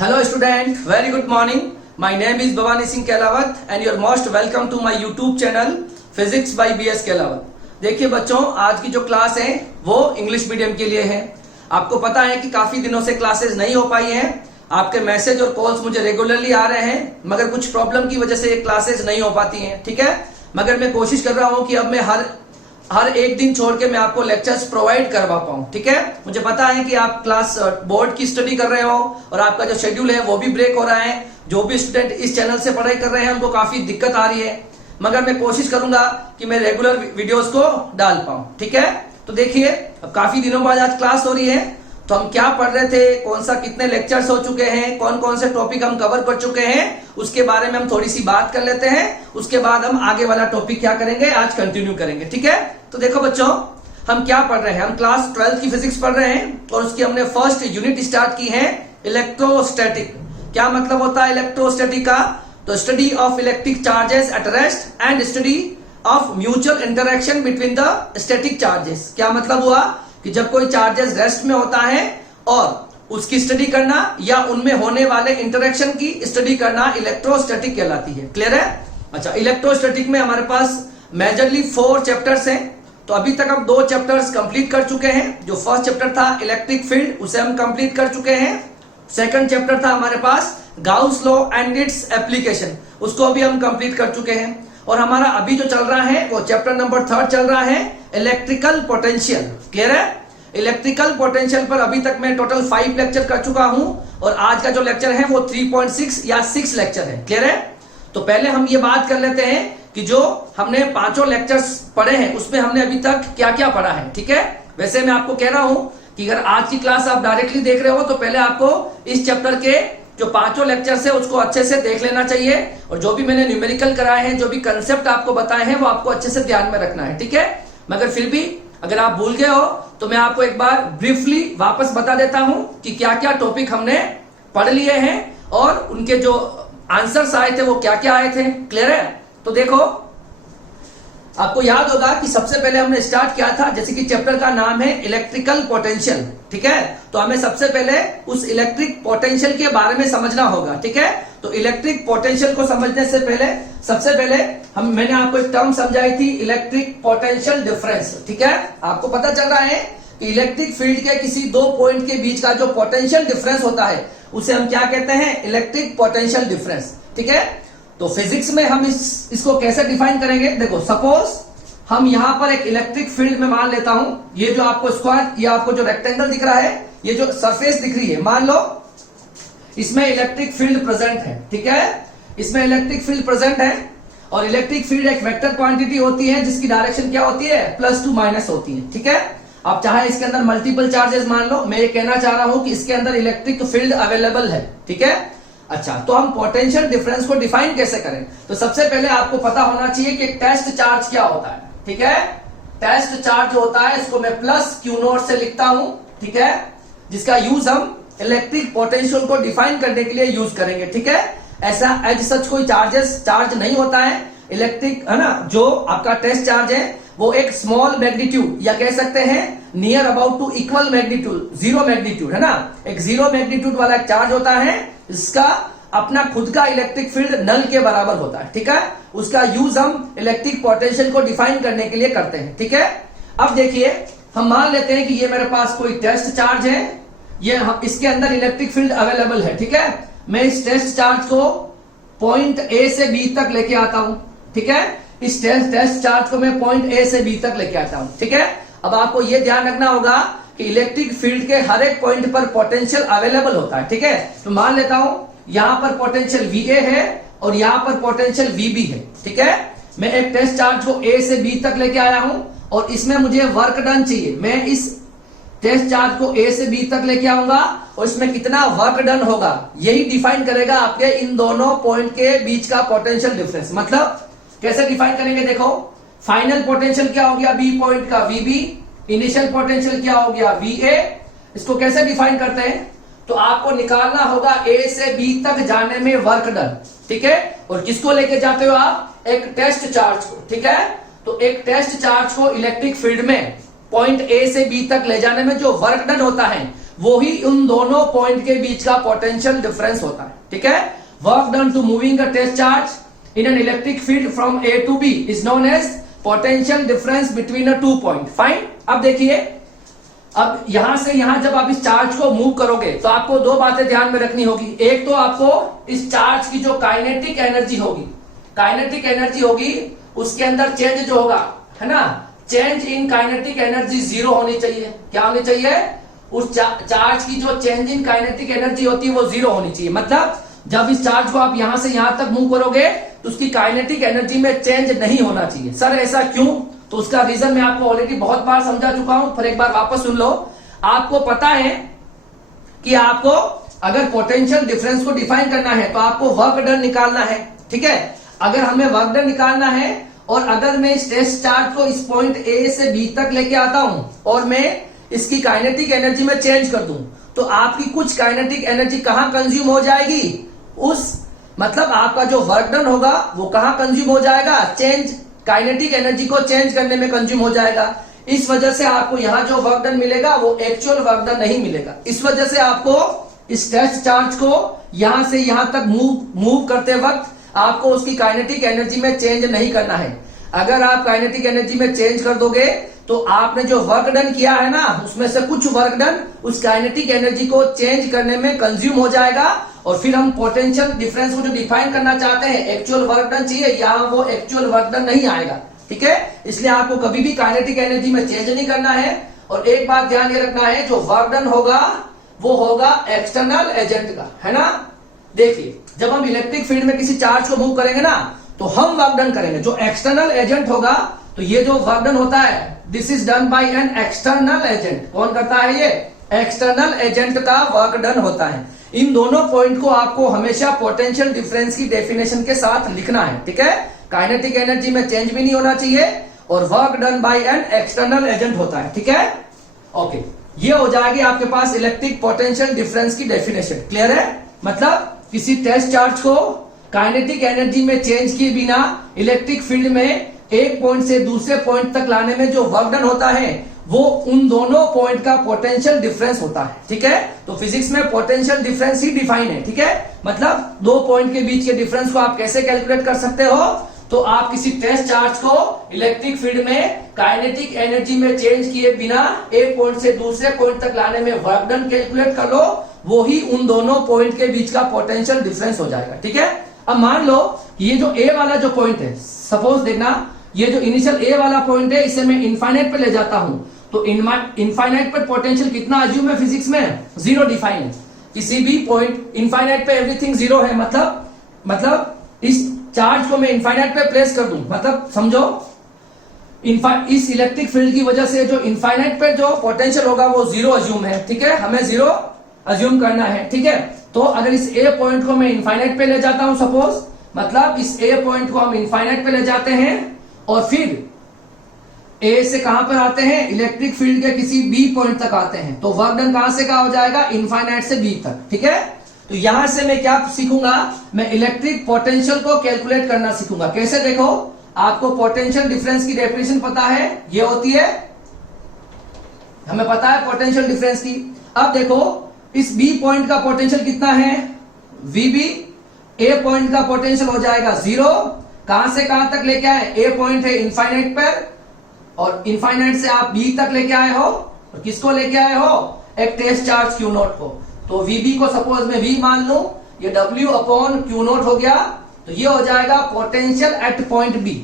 Hello student, very good morning. My name is Bhavani Singh Kelawat and you are most welcome to my YouTube channel Physics by BS Kelawat. देखिए बच्चों, आज की जो class है वो English medium के लिए है। आपको पता है कि काफी दिनों से क्लासेस नहीं हो पाई हैं। आपके मैसेज और कॉल्स मुझे रेगुलरली आ रहे हैं, मगर कुछ प्रॉब्लम की वजह से ये क्लासेस नहीं हो पाती हैं। ठीक है, मगर मैं कोशिश कर रहा हूँ कि अब मैं हर एक दिन छोड़ के मैं आपको लेक्चर्स प्रोवाइड करवा पाऊं। ठीक है, मुझे पता है कि आप क्लास बोर्ड की स्टडी कर रहे हो और आपका जो शेड्यूल है वो भी ब्रेक हो रहा है। जो भी स्टूडेंट इस चैनल से पढ़ाई कर रहे हैं उनको काफी दिक्कत आ रही है, मगर मैं कोशिश करूंगा कि मैं रेगुलर वीडियोस को डाल पाऊं। ठीक है, तो देखिए अब काफी दिनों बाद आज क्लास हो रही है, तो हम क्या पढ़ रहे थे, कौन सा कितने लेक्चर्स हो चुके हैं, कौन कौन से टॉपिक हम कवर कर चुके हैं, उसके बारे में हम थोड़ी सी बात कर लेते हैं। उसके बाद हम आगे वाला टॉपिक क्या करेंगे, आज कंटिन्यू करेंगे। ठीक है, तो देखो बच्चों, हम क्या पढ़ रहे हैं, हम क्लास 12 की फिजिक्स पढ़ रहे हैं और उसकी हमने फर्स्ट यूनिट स्टार्ट की है इलेक्ट्रोस्टैटिक। क्या मतलब होता है इलेक्ट्रोस्टैटिक का? तो study of electric charges at rest and study of mutual interaction between the static charges. क्या मतलब हुआ कि जब कोई चार्जेस रेस्ट में होता है और उसकी स्टडी करना या उनमें होने वाले इंटरेक्शन की स्टडी करना इलेक्ट्रोस्टैटिक कहलाती है। क्लियर है? अच्छा, इलेक्ट्रोस्टैटिक में हमारे पास मेजरली 4 चैप्टर्स हैं। तो अभी तक हम 2 चैप्टर्स कंप्लीट कर चुके हैं। जो फर्स्ट चैप्टर था इलेक्ट्रिक फील्ड, उसे हम कंप्लीट कर चुके हैं। सेकंड चैप्टर था हमारे पास Gauss law and its application, उसको भी हम कंप्लीट कर चुके हैं। और हमारा अभी जो चल रहा है वो चैप्टर नंबर 3 चल रहा है इलेक्ट्रिकल पोटेंशियल। क्लियर है? इलेक्ट्रिकल पोटेंशियल पर अभी तक मैं टोटल 5 लेक्चर कर चुका हूं और आज का जो लेक्चर है वो 3.6 या 6 लेक्चर है। क्लियर है? तो पहले हम ये बात कर लेते हैं कि जो हमने 5 लेक्चर्स पढ़े हैं उसमें हमने अभी तक क्या क्या पढ़ा है। ठीक है, वैसे मैं आपको कह रहा हूं कि अगर आज की क्लास आप डायरेक्टली देख रहे हो तो पहले आपको इस चैप्टर के जो 5 लेक्चर्स है उसको अच्छे से देख लेना चाहिए और जो भी मैंने न्यूमेरिकल कराए हैं, जो भी कंसेप्ट आपको बताए हैं वो आपको अच्छे से ध्यान में रखना है। ठीक है, मगर फिर भी अगर आप भूल गए हो तो मैं आपको एक बार ब्रीफली वापस बता देता हूं कि क्या क्या टॉपिक हमने पढ़ लिए हैं और उनके जो आंसर्स आए थे वो क्या क्या आए थे। क्लियर है? तो देखो, आपको याद होगा कि सबसे पहले हमने स्टार्ट किया था, जैसे कि चैप्टर का नाम है इलेक्ट्रिकल पोटेंशियल। ठीक है, तो हमें सबसे पहले उस इलेक्ट्रिक पोटेंशियल के बारे में समझना होगा। ठीक है, तो इलेक्ट्रिक पोटेंशियल को समझने से पहले सबसे पहले मैंने आपको एक टर्म समझाई थी, इलेक्ट्रिक पोटेंशियल डिफरेंस। ठीक है, आपको पता चल रहा है कि इलेक्ट्रिक फील्ड के किसी 2 पॉइंट के बीच का जो पोटेंशियल डिफरेंस होता है उसे हम क्या कहते हैं, इलेक्ट्रिक पोटेंशियल डिफरेंस। ठीक है, तो फिजिक्स में हम इसको कैसे डिफाइन करेंगे, देखो सपोज हम यहां पर एक इलेक्ट्रिक फील्ड में मान लेता हूं, ये जो आपको स्क्वायर, ये आपको जो रेक्टेंगल दिख रहा है, ये जो सरफेस दिख रही है, मान लो इसमें इलेक्ट्रिक फील्ड प्रेजेंट है। ठीक है, इसमें इलेक्ट्रिक फील्ड प्रेजेंट है और इलेक्ट्रिक फील्ड एक वेक्टर क्वांटिटी होती है जिसकी डायरेक्शन क्या होती है, +2 होती है। ठीक है, आप चाहे इसके अंदर मल्टीपल चार्जेस मान लो, मैं ये कहना चाह रहा हूं कि इसके अंदर इलेक्ट्रिक फील्ड अवेलेबल है। ठीक है, अच्छा, तो हम पोटेंशियल डिफरेंस को डिफाइन कैसे करें? तो सबसे पहले आपको पता होना चाहिए कि टेस्ट चार्ज क्या होता है। ठीक है, टेस्ट चार्ज होता है, इसको मैं +Q0 से लिखता हूं। ठीक है, जिसका यूज हम इलेक्ट्रिक पोटेंशियल को डिफाइन करने के लिए यूज करेंगे। ठीक है, ऐसा एज सच कोई चार्ज नहीं होता है इलेक्ट्रिक, है ना। जो आपका टेस्ट चार्ज है वो एक स्मॉल मैग्नीट्यूड या कह सकते हैं near about two equal magnitude, 0 magnitude, है ना, एक 0 मैग्नीट्यूड वाला एक चार्ज होता है, इसका अपना खुद का इलेक्ट्रिक फील्ड नल के बराबर होता है। ठीक है, उसका यूज हम इलेक्ट्रिक पोटेंशियल को डिफाइन करने के लिए करते हैं। ठीक है, अब देखिए हम मान लेते हैं कि ये मेरे पास कोई टेस्ट चार्ज है, ये इसके अंदर इलेक्ट्रिक फील्ड अवेलेबल है। ठीक है, मैं इस टेस्ट चार्ज को पॉइंट A से B तक लेके आता हूं। ठीक है, इस टेस्ट चार्ज को मैं पॉइंट A से B तक लेके आता हूं। ठीक है, अब आपको यह ध्यान रखना होगा कि इलेक्ट्रिक फील्ड के हर एक पॉइंट पर पोटेंशियल अवेलेबल होता है। ठीक है, तो मान लेता हूं यहां पर पोटेंशियल VA है और यहां पर पोटेंशियल VB है। ठीक है, मैं एक टेस्ट चार्ज को A से B तक लेके आया हूं और इसमें मुझे वर्क डन चाहिए। मैं इस टेस्ट चार्ज को A से B तक लेके आऊंगा और इसमें कितना वर्क डन होगा यही डिफाइन करेगा आपके इन दोनों पॉइंट के बीच का पोटेंशियल डिफरेंस। मतलब कैसे डिफाइन करेंगे, देखो फाइनल पोटेंशियल क्या हो गया B पॉइंट का VB, इनिशियल पोटेंशियल क्या हो गया VA। इसको कैसे डिफाइन करते हैं, तो आपको निकालना होगा A से B तक जाने में वर्क डन। ठीक है, और किसको लेके जाते हो आप, एक टेस्ट चार्ज को। ठीक है, तो एक टेस्ट चार्ज को इलेक्ट्रिक फील्ड में पॉइंट A से B तक ले जाने में जो वर्क डन होता है वो ही उन दोनों पॉइंट के बीच का पोटेंशियल डिफरेंस होता है। ठीक है, work done to moving a test charge in an electric field from A to B is known as potential difference between a two point. Fine. अब देखिए, अब यहां से यहां जब आप इस चार्ज को मूव करोगे तो आपको दो बातें ध्यान में रखनी होगी। एक तो आपको इस चार्ज की जो काइनेटिक एनर्जी होगी उसके अंदर चेंज जो होगा, है ना, change in kinetic energy zero होनी चाहिए। क्या होनी चाहिए? उस चार्ज की जो चेंज इन काइनेटिक एनर्जी होती है वो जीरो होनी चाहिए। मतलब जब इस चार्ज को आप यहां से यहां तक मूव करोगे तो उसकी काइनेटिक एनर्जी में चेंज नहीं होना चाहिए। सर ऐसा क्यों? तो उसका रीजन मैं आपको ऑलरेडी बहुत बार समझा चुका हूं, फिर एक बार वापस सुन लो। आपको पता है कि आपको अगर पोटेंशियल डिफरेंस को डिफाइन करना है तो आपको वर्क डन निकालना है। ठीक है, अगर हमें वर्क डन निकालना है और अगर मैं इस टेस्ट चार्ज को इस पॉइंट ए से बी तक लेके आता हूं और मैं इसकी काइनेटिक एनर्जी में चेंज कर दूं तो आपकी कुछ काइनेटिक एनर्जी कहां कंज्यूम हो जाएगी? उस मतलब आपका जो वर्क डन होगा वो कहां कंज्यूम हो जाएगा? चेंज काइनेटिक एनर्जी को चेंज करने में कंज्यूम हो जाएगा। इस वजह से आपको यहां जो वर्क डन मिलेगा वो एक्चुअल वर्क डन नहीं मिलेगा। इस वजह से आपको इस टेस्ट चार्ज को यहां से यहां तक मूव करते वक्त आपको उसकी काइनेटिक एनर्जी में चेंज नहीं करना है। अगर आप काइनेटिक एनर्जी में चेंज कर दोगे तो आपने जो वर्क डन किया है ना उसमें से कुछ वर्क डन उस काइनेटिक एनर्जी को चेंज करने में कंज्यूम हो जाएगा और फिर हम पोटेंशियल डिफरेंस को जो डिफाइन करना चाहते हैं एक्चुअल वर्क डन चाहिए, यहाँ वो एक्चुअल वर्क डन नहीं आएगा। ठीक है, इसलिए आपको कभी भी काइनेटिक एनर्जी में चेंज नहीं करना है। और एक बात ध्यान ये रखना है, जो वर्क डन होगा वो होगा एक्सटर्नल एजेंट का, है ना। देखिए, जब हम इलेक्ट्रिक फील्ड में किसी चार्ज को मूव करेंगे ना तो हम वर्क डन करेंगे। जो एक्सटर्नल एजेंट होगा तो ये जो वर्क डन होता है this is done by an external agent. कौन करता है? ये एक्सटर्नल एजेंट का वर्क डन होता है। इन दोनों पॉइंट को आपको हमेशा पोटेंशियल डिफरेंस की डेफिनेशन के साथ लिखना है। ठीक है, काइनेटिक एनर्जी में चेंज भी नहीं होना चाहिए और work done by an external agent होता है। ठीक है, ओके, ये हो जाएगी आपके पास इलेक्ट्रिक पोटेंशियल डिफरेंस की डेफिनेशन। क्लियर है? मतलब किसी टेस्ट चार्ज को काइनेटिक एनर्जी में चेंज किए बिना इलेक्ट्रिक फील्ड में एक पॉइंट से दूसरे पॉइंट तक लाने में जो वर्क डन होता है वो उन दोनों पॉइंट का पोटेंशियल डिफरेंस होता है। ठीक है, तो फिजिक्स में पोटेंशियल डिफरेंस ही डिफाइन है। ठीक है, मतलब दो पॉइंट के बीच के डिफरेंस को आप कैसे कैलकुलेट कर सकते हो? तो आप किसी टेस्ट चार्ज को इलेक्ट्रिक फील्ड में काइनेटिक एनर्जी में चेंज किए बिना एक पॉइंट से दूसरे पॉइंट तक लाने में वर्क डन कैलकुलेट कर लो, वो ही उन दोनों पॉइंट के बीच का पोटेंशियल डिफरेंस हो जाएगा। ठीक है, अब मान लो ये जो ए वाला जो पॉइंट है, सपोज देखना ये जो इनिशियल ए वाला पॉइंट है इसे मैं इनफाइनाइट पे ले जाता हूं तो इनफाइनाइट पर पोटेंशियल कितना अज्यूम है फिजिक्स में? जीरो डिफाइन है। किसी भी पॉइंट इनफाइनाइट पे एवरीथिंग जीरो है। मतलब इस चार्ज को मैं इनफाइनाइट पे प्लेस कर दूं, मतलब समझो इस इलेक्ट्रिक फील्ड की वजह से जो इनफाइनाइट पे जो पोटेंशियल होगा वो जीरो अज्यूम है। ठीक है, हमें जीरो अज्यूम करना है। ठीक है, तो अगर इस ए पॉइंट को मैं इनफाइनाइट पे ले जाता हूं सपोज, मतलब इस ए पॉइंट को हम इनफाइनाइट पे ले जाते हैं और फिर ए से कहां पर आते हैं? इलेक्ट्रिक फील्ड के किसी बी पॉइंट तक आते हैं, तो वर्क डन कहां से कहां हो जाएगा? इनफाइनाइट से बी तक। ठीक है, तो यहां से मैं क्या सीखूंगा? मैं इलेक्ट्रिक पोटेंशियल को कैलकुलेट करना सीखूंगा। कैसे? देखो, आपको पोटेंशियल डिफरेंस की डेफिनेशन पता है, ये होती है, हमें पता है पोटेंशियल डिफरेंस की। अब देखो इस बी पॉइंट का पोटेंशियल कितना है? वीबी। ए पॉइंट का पोटेंशियल हो जाएगा जीरो। कहां से कहां तक लेके आए? ए पॉइंट है इनफाइनाइट पर और इनफाइनाइट से आप बी तक लेके आए हो और किसको लेके आए हो? एक टेस्ट चार्ज क्यू नॉट को। तो वीबी को सपोज मैं वी मान लू, ये डब्ल्यू अपॉन क्यू नॉट हो गया, तो ये हो जाएगा पोटेंशियल एट पॉइंट बी।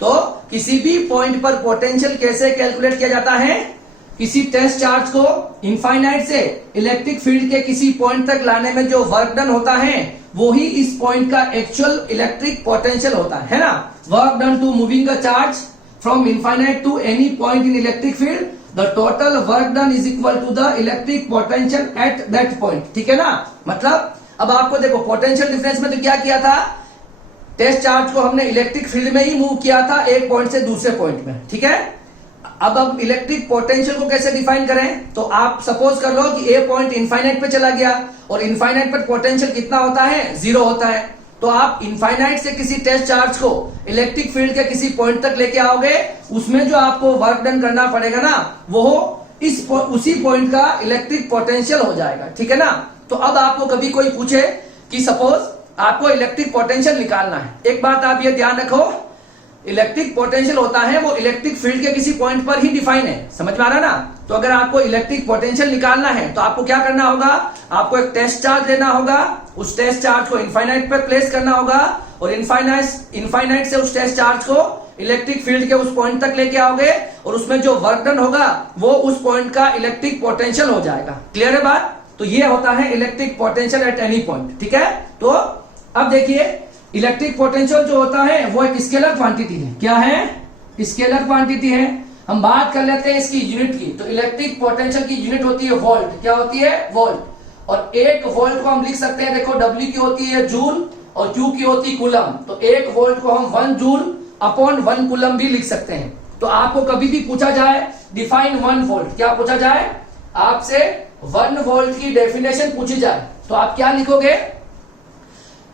तो किसी भी पॉइंट पर पोटेंशियल कैसे कैलकुलेट किया जाता है? किसी टेस्ट चार्ज को इनफाइनाइट से इलेक्ट्रिक फील्ड के किसी पॉइंट तक लाने में जो वर्क डन होता है वो ही इस पॉइंट का एक्चुअल इलेक्ट्रिक पोटेंशियल होता है ना। Work done to moving a charge from infinite to any point in electric field, the total work done is equal to the electric potential at that point. ठीक है ना, मतलब अब आपको देखो पोटेंशियल डिफरेंस में तो क्या किया था? टेस्ट चार्ज को हमने इलेक्ट्रिक फील्ड में ही मूव किया था एक पॉइंट से दूसरे पॉइंट में। ठीक है, अब इलेक्ट्रिक पोटेंशियल को कैसे डिफाइन करें? तो आप सपोज कर लो कि ए पॉइंट इनफाइनाइट पे चला गया और इनफाइनाइट पर पोटेंशियल कितना होता है? जीरो होता है। तो आप इनफाइनाइट से किसी टेस्ट चार्ज को इलेक्ट्रिक फील्ड के किसी पॉइंट तक लेके आओगे, उसमें जो आपको वर्क डन करना पड़ेगा ना वो उसी पॉइंट का इलेक्ट्रिक पोटेंशियल हो जाएगा, ठीक है ना। तो अब आपको कभी कोई पूछे कि सपोज आपको इलेक्ट्रिक पोटेंशियल निकालना है, एक बात आप ये ध्यान रखो, इलेक्ट्रिक पोटेंशियल होता है वो इलेक्ट्रिक फील्ड के किसी पॉइंट पर ही डिफाइन है, समझ में आ रहा ना। तो अगर आपको इलेक्ट्रिक पोटेंशियल निकालना है तो आपको क्या करना होगा, आपको एक टेस्ट चार्ज लेना होगा, उस टेस्ट चार्ज को इनफाइनाइट पर प्लेस करना होगा और इनफाइनाइट से उस टेस्ट चार्ज को इलेक्ट्रिक फील्ड के उस पॉइंट तक लेके आओगे और उसमें जो वर्क डन होगा वो उस पॉइंट का इलेक्ट्रिक पोटेंशियल हो जाएगा। क्लियर है बात। तो ये होता है electric potential at any point, ठीक है। तो अब देखिए इलेक्ट्रिक पोटेंशियल जो होता है वो एक स्केलर क्वांटिटी है। क्या है, स्केलर क्वांटिटी है। हम बात कर लेते हैं इसकी यूनिट की। तो इलेक्ट्रिक पोटेंशियल की यूनिट होती है वोल्ट। क्या होती है, वोल्ट। और एक वोल्ट को हम लिख सकते हैं, देखो W की होती है जूल और Q की होती है कूलम। तो एक वोल्ट को हम 1 जूल अपॉन 1 कूलम भी लिख सकते हैं। तो आपको कभी भी पूछा जाए डिफाइन 1 वोल्ट, क्या पूछा जाए आपसे, 1 वोल्ट की डेफिनेशन पूछी जाए तो आप क्या लिखोगे,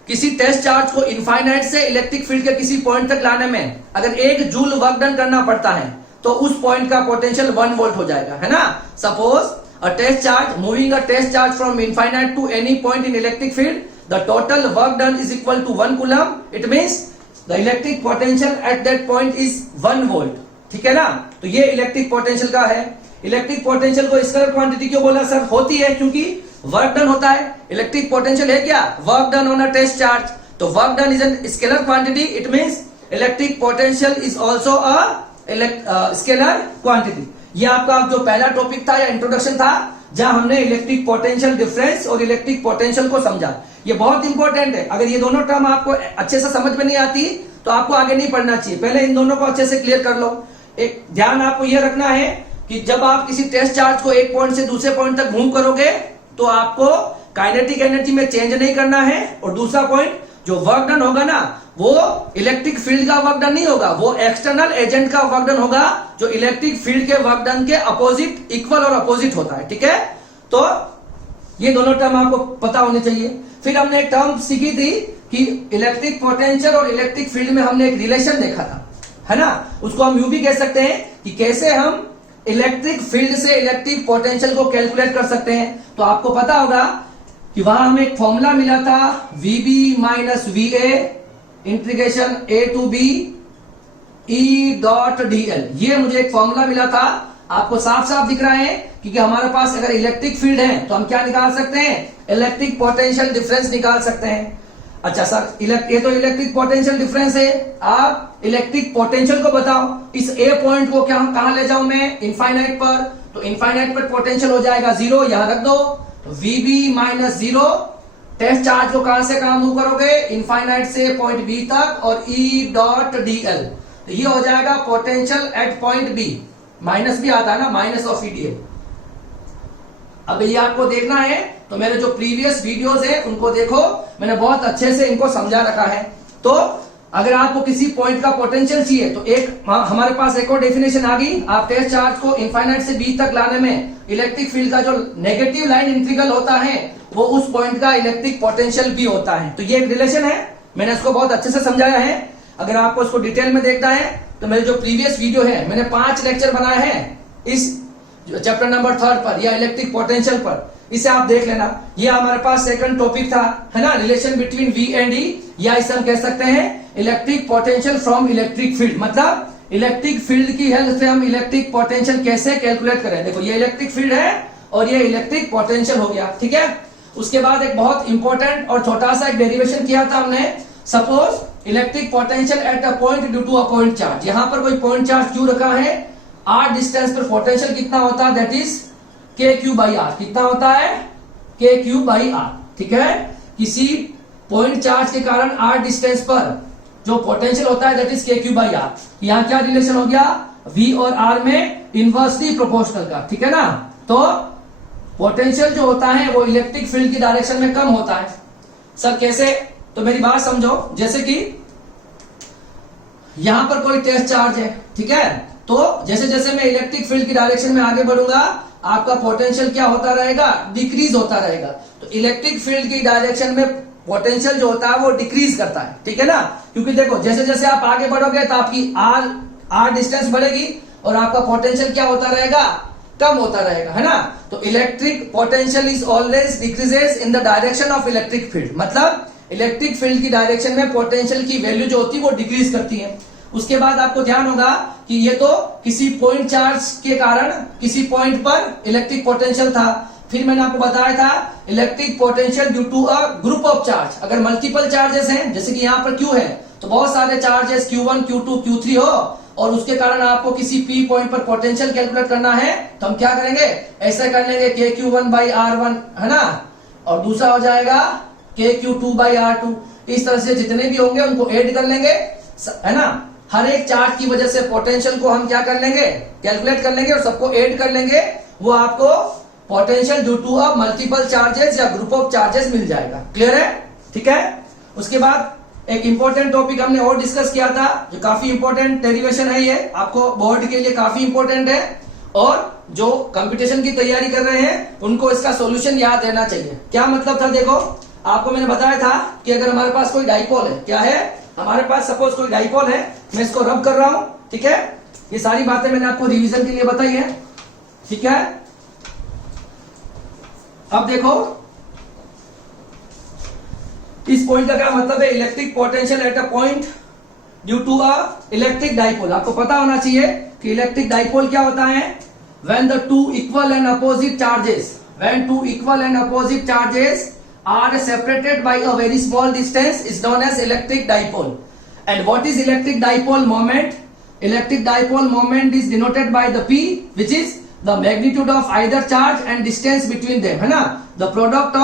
किसी टेस्ट चार्ज को इनफाइनाइट से इलेक्ट्रिक फील्ड के किसी पॉइंट तक लाने में अगर 1 जूल वर्क डन करना पड़ता है तो उस पॉइंट का पोटेंशियल 1 वोल्ट हो जाएगा, है ना। Suppose a test charge moving a test charge from infinite to any point in electric field, the total work done is equal to 1 coulomb. It means the electric potential at that point is 1 volt, ठीक है ना। तो ये electric potential का है। Electric potential को scalar quantity क्यों बोला सर, होती है क्योंकि वर्क डन होता है। इलेक्ट्रिक पोटेंशियल है क्या, work done on a test charge. तो work done is a scalar quantity, it means electric potential is also a scalar quantity. ये आपका जो पहला टॉपिक था या इंट्रोडक्शन था जहां हमने इलेक्ट्रिक पोटेंशियल डिफरेंस और इलेक्ट्रिक पोटेंशियल को समझा। ये बहुत इंपॉर्टेंट है। अगर ये दोनों टर्म आपको अच्छे से समझ में नहीं आती तो आपको आगे नहीं पढ़ना चाहिए, पहले इन दोनों को अच्छे से क्लियर कर लो। एक ध्यान आपको यह रखना है कि जब आप किसी टेस्ट चार्ज को एक पॉइंट से दूसरे पॉइंट तक मूव करोगे तो आपको काइनेटिक एनर्जी में चेंज नहीं करना है। और दूसरा पॉइंट, जो वर्क डन होगा ना वो इलेक्ट्रिक फील्ड का वर्क डन नहीं होगा, वो एक्सटर्नल एजेंट का वर्क डन होगा जो इलेक्ट्रिक फील्ड के वर्क डन के अपोजिट, इक्वल और अपोजिट होता है, ठीक है। तो ये दोनों टर्म आपको पता होने चाहिए। फिर हमने एक टर्म सीखी थी कि इलेक्ट्रिक पोटेंशियल और इलेक्ट्रिक फील्ड में हमने एक रिलेशन देखा था, है ना। उसको हम यूं भी कह सकते हैं कि कैसे हम इलेक्ट्रिक फील्ड से इलेक्ट्रिक पोटेंशियल को कैलकुलेट कर सकते हैं। तो आपको पता होगा कि वहां हमें एक फॉर्मूला मिला था VB minus VA integration A to B E dot DL। ये मुझे एक फॉर्मूला मिला था, आपको साफ साफ दिख रहा है क्योंकि हमारे पास अगर इलेक्ट्रिक फील्ड है तो हम क्या निकाल सकते हैं, इलेक्ट्रिक पोटेंशियल डिफरेंस निकाल सकते हैं। अच्छा सर, ये तो इलेक्ट्रिक पोटेंशियल डिफरेंस है, आप इलेक्ट्रिक पोटेंशियल को बताओ। इस ए पॉइंट को क्या कहां ले जाऊं मैं, इनफाइनाइट पर। तो इनफाइनाइट पर पोटेंशियल हो जाएगा 0, यहां रख दो। तो VB माइनस 0, टेस्ट चार्ज को कहां से कहां मूव करोगे, इनफाइनाइट से पॉइंट बी तक, और E डॉट DL। तो ये हो जाएगा potential at point B. Minus भी आता है ना, माइनस ऑफ EDL। अब ये आपको देखना है तो मेरे जो प्रीवियस वीडियोस है उनको देखो, मैंने बहुत अच्छे से इनको समझा रखा है। तो अगर आपको किसी पॉइंट का पोटेंशियल चाहिए तो एक हमारे पास एक और डेफिनेशन आ गई। आप टेस्ट चार्ज को इनफाइनाइट से बी तक लाने में इलेक्ट्रिक फील्ड का जो नेगेटिव लाइन इंटीग्रल होता है वो उस पॉइंट का इलेक्ट्रिक पोटेंशियल भी होता है। तो ये एक रिलेशन है, मैंने इसको बहुत अच्छे से समझाया है। अगर आपको इसको डिटेल में देखना है तो मेरे जो प्रीवियस वीडियो है, मैंने 5 लेक्चर बनाए हैं इस चैप्टर नंबर 3 पर या इलेक्ट्रिक पोटेंशियल पर, इसे आप देख लेना। ये हमारे पास सेकंड टॉपिक था, है ना, relation between V and E, या इसे हम कह सकते हैं electric potential from electric field. मतलब इलेक्ट्रिक फील्ड की हेल्प से हम इलेक्ट्रिक पोटेंशियल कैसे कैलकुलेट करें। देखो ये इलेक्ट्रिक फील्ड है और ये इलेक्ट्रिक पोटेंशियल हो गया, ठीक है। उसके बाद एक बहुत इंपॉर्टेंट और छोटा सा एक डेरिवेशन किया था हमने। Suppose electric potential at a point due to a point charge. यहां पर कोई पॉइंट चार्ज क्यू रखा है, r डिस्टेंस पर पोटेंशियल कितना होता है, दैट इज KQ/R। कितना होता है, KQ/R, ठीक है। किसी पॉइंट चार्ज के कारण r डिस्टेंस पर जो पोटेंशियल होता है दैट इज KQ/R। यहाँ क्या रिलेशन हो गया, V और R में इनवर्सली प्रोपोर्शनल का, ठीक है ना। तो पोटेंशियल जो होता है वो इलेक्ट्रिक फील्ड की डायरेक्शन में कम होता है। सर कैसे, तो मेरी बात समझो। जैसे कि यहां पर कोई टेस्ट चार्ज है, ठीक है। तो जैसे जैसे मैं इलेक्ट्रिक फील्ड की डायरेक्शन में आगे बढ़ूंगा आपका पोटेंशियल क्या होता रहेगा, डिक्रीज होता रहेगा। तो इलेक्ट्रिक फील्ड की डायरेक्शन में पोटेंशियल जो होता है वो डिक्रीज करता है, ठीक है ना। क्योंकि देखो जैसे जैसे आप आगे बढ़ोगे तो आपकी आर डिस्टेंस बढ़ेगी और आपका पोटेंशियल क्या होता रहेगा, कम होता रहेगा, है ना। तो electric potential is always decreases in the direction of electric field, मतलब इलेक्ट्रिक फील्ड की डायरेक्शन में पोटेंशियल की वैल्यू जो होती है वो डिक्रीज करती है। उसके बाद आपको ध्यान होगा कि ये तो किसी पॉइंट चार्ज के कारण किसी पॉइंट पर इलेक्ट्रिक पोटेंशियल था। फिर मैंने आपको बताया था electric potential due to a group of charge. अगर मल्टीपल चार्जेस हैं, जैसे कि यहाँ पर क्यू है, तो बहुत सारे चार्जेस Q1, Q2, Q3 हो और उसके कारण आपको किसी P पॉइंट पर पोटेंशियल कैलकुलेट करना है, तो हम क्या करेंगे, ऐसे कर लेंगे KQ1/R1, है ना, और दूसरा हो जाएगा KQ2/R2। इस तरह से जितने भी होंगे उनको ऐड कर लेंगे, है ना। हर एक चार्ज की वजह से पोटेंशियल को हम क्या कर लेंगे, कैलकुलेट कर लेंगे और सबको ऐड कर लेंगे, वो आपको potential due to a multiple charges या ग्रुप ऑफ चार्जेस मिल जाएगा। क्लियर है, ठीक है। उसके बाद एक इंपॉर्टेंट टॉपिक हमने और डिस्कस किया था, जो काफी इंपॉर्टेंट डेरिवेशन है, ये आपको बोर्ड के लिए काफी इंपॉर्टेंट है और जो कंपटीशन की तैयारी कर रहे हैं उनको इसका सॉल्यूशन याद रहना चाहिए। क्या मतलब था, देखो आपको मैंने बताया था कि अगर हमारे पास कोई डाइपोल है, क्या है हमारे पास, सपोज कोई डाइपोल है, मैं इसको रब कर रहा हूं, ठीक है। ये सारी बातें मैंने आपको रिवीजन के लिए बताई है, ठीक है। अब देखो इस पॉइंट का क्या मतलब है, electric potential at a point due to a electric dipole. आपको पता होना चाहिए कि इलेक्ट्रिक डाइपोल क्या होता है, when the two equal and opposite charges, when two equal and opposite charges are separated by a very small distance is known as electric dipole. And what is electric dipole moment? Electric dipole moment is denoted by the P, which is the magnitude of either charge and distance between them, है ना। The product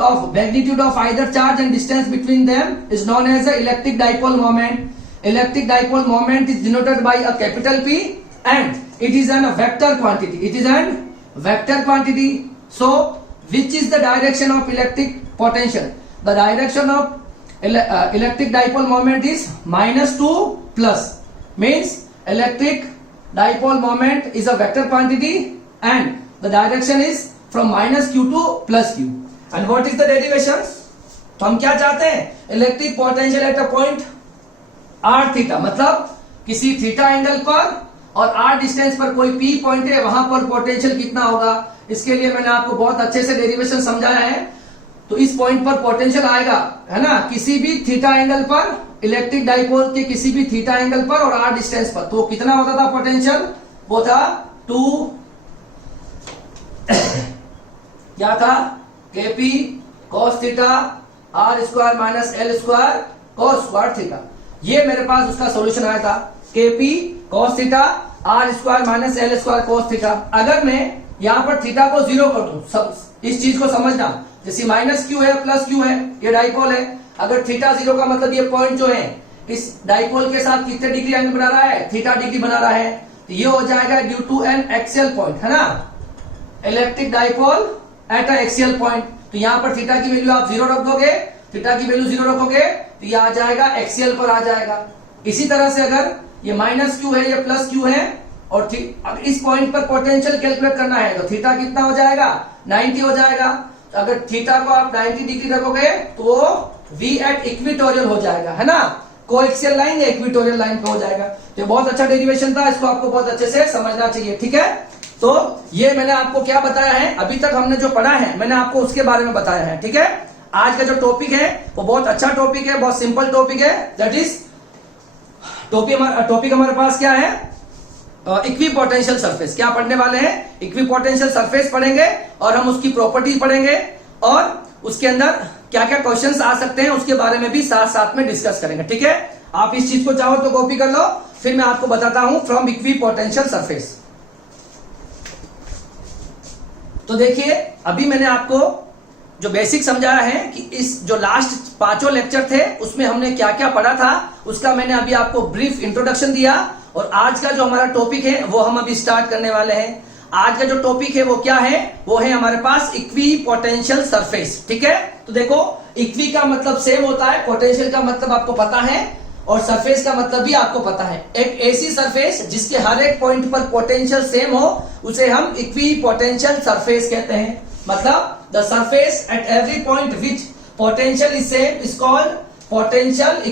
of magnitude of either charge and distance between them is known as the electric dipole moment. Electric dipole moment is denoted by a capital P and it is a vector quantity. It is a vector quantity. So which is the direction of electric potential? The direction of electric dipole moment is -2 plus, means electric dipole moment is a vector quantity and the direction is from -q to +q. And what is the derivation? तो हम क्या चाहते हैं, electric potential at a point r theta, मतलब किसी theta angle पर और r distance पर कोई p पॉइंट है, वहां पर पोटेंशियल कितना होगा। इसके लिए मैंने आपको बहुत अच्छे से डेरिवेशन समझाया है। तो इस पॉइंट पर पोटेंशियल आएगा, है ना, किसी भी थीटा एंगल पर, इलेक्ट्रिक डाइपोल के किसी भी थीटा एंगल पर और r डिस्टेंस पर। तो कितना होता था पोटेंशियल, वो था 2 क्या था, KP cos theta r² - l² cos² theta. ये मेरे पास उसका सॉल्यूशन आया था, KP cos theta r² - l² cos theta. अगर मैं यहाँ पर थीटा को 0 कर दूं, सब इस चीज को समझना, जैसे -q है +q है, ये डाइपोल है, अगर थीटा 0 का मतलब ये पॉइंट जो है इस डाइपोल के साथ कितने डिग्री एंगल बना रहा है, थीटा डिग्री बना रहा है, तो ये हो जाएगा due to an axial point, है ना, electric dipole at a axial point. तो यहाँ पर थीटा की वैल्यू आप 0 रख दोगे, थीटा की वैल्यू 0 रखोगे तो ये आ जाएगा एक्सियल पर आ जाएगा। इसी तरह से अगर ये -q है, ये +q है और अब इस पॉइंट पर पोटेंशियल कैलकुलेट करना है, तो थीटा कितना हो जाएगा, 90 हो जाएगा। तो अगर थीटा को आप 90 डिग्री रखोगे तो वो V एट इक्विटोरियल हो जाएगा, है ना, कोएक्सियल लाइन या इक्विटोरियल लाइन पे हो जाएगा। तो बहुत अच्छा डेरिवेशन था, इसको आपको बहुत अच्छे से समझना चाहिए, ठीक है। तो ये मैंने आपको क्या बताया है, अभी तक हमने जो पढ़ा है मैंने आपको उसके बारे में बताया है, ठीक है। आज का जो टॉपिक है वो बहुत अच्छा टॉपिक है, बहुत सिंपल टॉपिक है। दैट इज टॉपिक हमारे पास क्या है, इक्विपोटेंशियल सरफेस। क्या पढ़ने वाले हैं, इक्विपोटेंशियल सरफेस पढ़ेंगे और हम उसकी प्रॉपर्टीज पढ़ेंगे और उसके अंदर क्या क्या क्वेश्चंस आ सकते हैं उसके बारे में भी साथ साथ में डिस्कस करेंगे, ठीक है। आप इस चीज को चाहो तो कॉपी कर लो, फिर मैं आपको बताता हूं फ्रॉम इक्विपोटेंशियल सरफेस। तो देखिए अभी मैंने आपको जो बेसिक समझाया है कि इस जो लास्ट 5 लेक्चर थे उसमें हमने क्या क्या पढ़ा था, उसका मैंने अभी आपको ब्रीफ इंट्रोडक्शन दिया। और आज का जो हमारा टॉपिक है वो हम अभी स्टार्ट करने वाले हैं। आज का जो टॉपिक है वो क्या है, वो है हमारे पास इक्विपोटेंशियल सरफेस, ठीक है। तो देखो इक्वी का मतलब सेम होता है, पोटेंशियल का मतलब आपको पता है और सरफेस का मतलब भी आपको पता है। एक ऐसी सरफेस जिसके हर एक पॉइंट पर पोटेंशियल सेम हो उसे हम इक्विपोटेंशियल सरफेस कहते हैं। मतलब the surface at every point which potential is same is called potential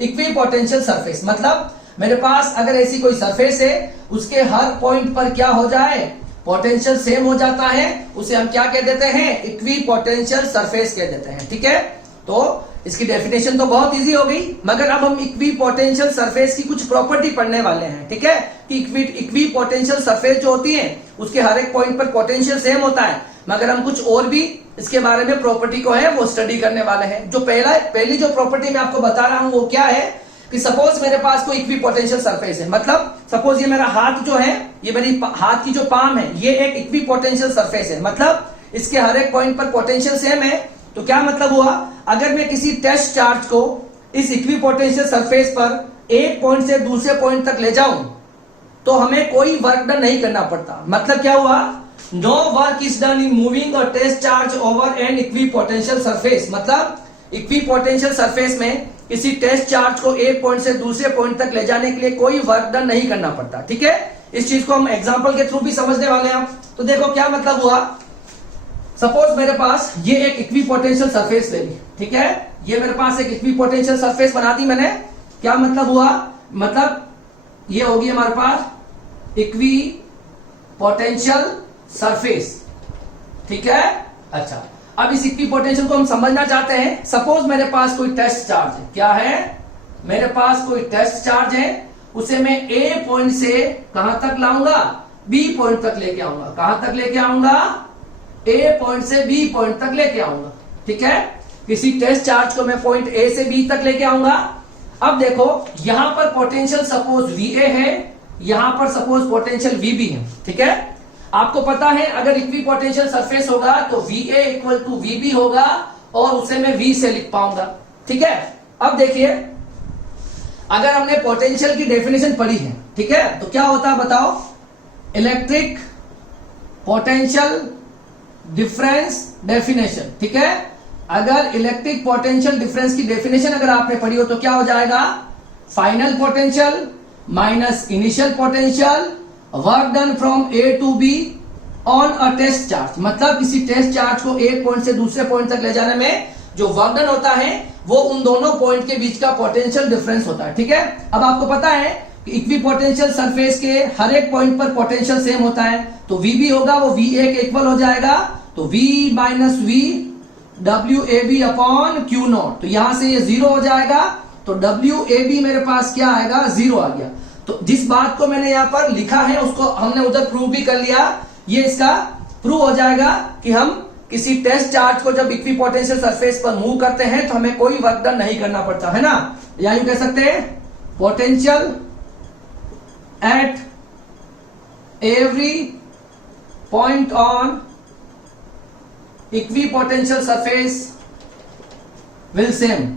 equipotential surface. मतलब मेरे पास अगर ऐसी कोई सरफेस है उसके हर पॉइंट पर क्या हो जाए, पोटेंशियल सेम हो जाता है, उसे हम क्या कह देते हैं, इक्वी पोटेंशियल सरफेस कह देते हैं। ठीक है, तो इसकी डेफिनेशन तो बहुत इजी हो गई, मगर अब हम इक्वी पोटेंशियल सरफेस की कुछ प्रॉपर्टी पढ़ने वाले हैं। ठीक है, कि इक्वी पोटेंशियल सरफेस जो होती है उसके हर एक पॉइंट पर पोटेंशियल सेम होता है, मगर हम कुछ और भी इसके बारे में प्रॉपर्टी को है वो स्टडी करने वाले हैं। जो पहली जो प्रॉपर्टी मैं आपको बता रहा हूं वो क्या है कि सपोज मेरे पास कोई इक्वी पोटेंशियल सरफेस है, मतलब सपोज ये मेरा हाथ जो है, ये मेरी हाथ की जो पाम है, ये एक इक्वी पोटेंशियल सरफेस है, मतलब इसके हर एक पॉइंट पर पोटेंशियल सेम है। तो क्या मतलब हुआ, अगर मैं किसी टेस्ट चार्ज को इस इक्वी पोटेंशियल सरफेस पर एक पॉइंट से दूसरे पॉइंट तक ले जाऊं तो हमें कोई वर्क डन नहीं करना पड़ता। मतलब क्या हुआ, no work is done in moving a test charge over an equipotential surface. मतलब इक्वी पोटेंशियल सरफेस में किसी टेस्ट चार्ज को एक पॉइंट से दूसरे पॉइंट तक ले जाने के लिए कोई वर्क डन नहीं करना पड़ता। ठीक है, इस चीज को हम एग्जांपल के थ्रू भी समझने वाले हैं। तो देखो क्या मतलब हुआ, सपोज मेरे पास ये एक इक्वी पोटेंशियल सरफेस ले ली। ठीक है, ये मेरे पास एक इक्वी पोटेंशियल सरफेस बना दी मैंने। क्या मतलब हुआ, मतलब ये होगी हमारे पास इक्वी पोटेंशियल सरफेस। ठीक है, अच्छा अब इस इक्वी पोटेंशियल को हम समझना चाहते हैं। सपोज मेरे पास कोई टेस्ट चार्ज है, क्या है, मेरे पास कोई टेस्ट चार्ज है, उसे मैं ए पॉइंट से कहां तक लाऊंगा, बी पॉइंट तक लेके आऊंगा। कहां तक लेके आऊंगा, ए पॉइंट से बी पॉइंट तक लेके आऊंगा। ठीक है, किसी टेस्ट चार्ज को मैं पॉइंट ए से बी तक लेके आऊंगा। अब देखो यहां पर पोटेंशियल सपोज वीए है, यहां पर सपोज पोटेंशियल वीबी है। ठीक है, आपको पता है अगर इक्वी पोटेंशियल सरफेस होगा तो VA इक्वल टू VB होगा और उसे मैं V से लिख पाऊंगा। ठीक है, अब देखिए अगर हमने पोटेंशियल की डेफिनेशन पढ़ी है, ठीक है, तो क्या होता है बताओ, इलेक्ट्रिक पोटेंशियल डिफरेंस डेफिनेशन। ठीक है, अगर इलेक्ट्रिक पोटेंशियल डिफरेंस की डेफिनेशन अगर आपने पढ़ी हो तो क्या हो जाएगा, final potential minus initial potential work done from A to B on a test charge. मतलब किसी टेस्ट चार्ज को एक पॉइंट से दूसरे पॉइंट तक ले जाने में जो वर्क डन होता है वो उन दोनों पॉइंट के बीच का पोटेंशियल डिफरेंस होता है। ठीक है, अब आपको पता है कि इक्वी पोटेंशियल सरफेस के हर एक पॉइंट पर पोटेंशियल सेम होता है, तो VB होगा वो VA के इक्वल हो जाएगा, तो V minus V WAB upon Q not. तो यहां से ये 0 हो जाएगा, तो WAB मेरे पास क्या आएगा, 0 आ गया। तो जिस बात को मैंने यहां पर लिखा है उसको हमने उधर प्रूव भी कर लिया। ये इसका प्रूव हो जाएगा कि हम किसी टेस्ट चार्ज को जब इक्वी पोटेंशियल सरफेस पर मूव करते हैं तो हमें कोई वर्क डन नहीं करना पड़ता है ना, या यूं कह सकते हैं potential at every point on equi potential surface will same.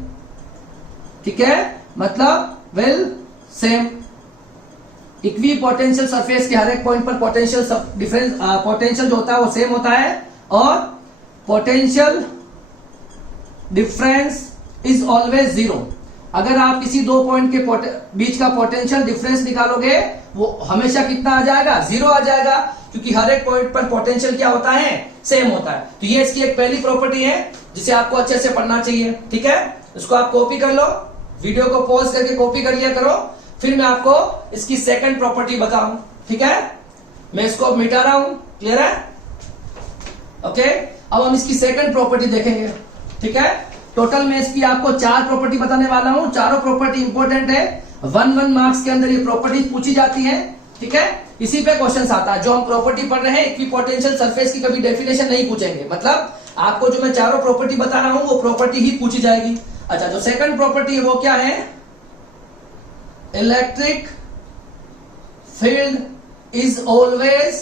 ठीक है, मतलब will same, equi potential surface के हर एक पॉइंट पर पोटेंशियल डिफरेंस पोटेंशियल जो होता है वो सेम होता है, और पोटेंशियल डिफरेंस इज ऑलवेज 0। अगर आप किसी दो पॉइंट के बीच का पोटेंशियल डिफरेंस निकालोगे वो हमेशा कितना आ जाएगा, 0 आ जाएगा, क्योंकि हर एक पॉइंट पर पोटेंशियल क्या होता है, सेम होता है। तो ये इसकी एक पहली प्रॉपर्टी है जिसे आपको अच्छे से पढ़ना चाहिए। ठीक है, इसको आप कॉपी कर लो, वीडियो को पॉज करके कॉपी कर लिया करो, फिर मैं आपको इसकी सेकंड प्रॉपर्टी बताऊं। ठीक है, मैं इसको मिटा रहा हूं, क्लियर है, ओके। अब हम इसकी सेकंड प्रॉपर्टी देखेंगे। ठीक है, टोटल मैं इसकी आपको 4 प्रॉपर्टी बताने वाला हूं, चारों प्रॉपर्टी इंपॉर्टेंट है, 1 मार्क्स के अंदर ये प्रॉपर्टी पूछी जाती है। ठीक है, इसी पे क्वेश्चन आता है। जो हम प्रॉपर्टी पढ़ रहे हैं इक्वी पोटेंशियल सरफेस की कभी डेफिनेशन नहीं पूछेंगे, मतलब आपको जो मैं चारों प्रॉपर्टी बता रहा हूं वो प्रॉपर्टी ही पूछी जाएगी। अच्छा, जो सेकंड प्रॉपर्टी है वो क्या है, electric field is always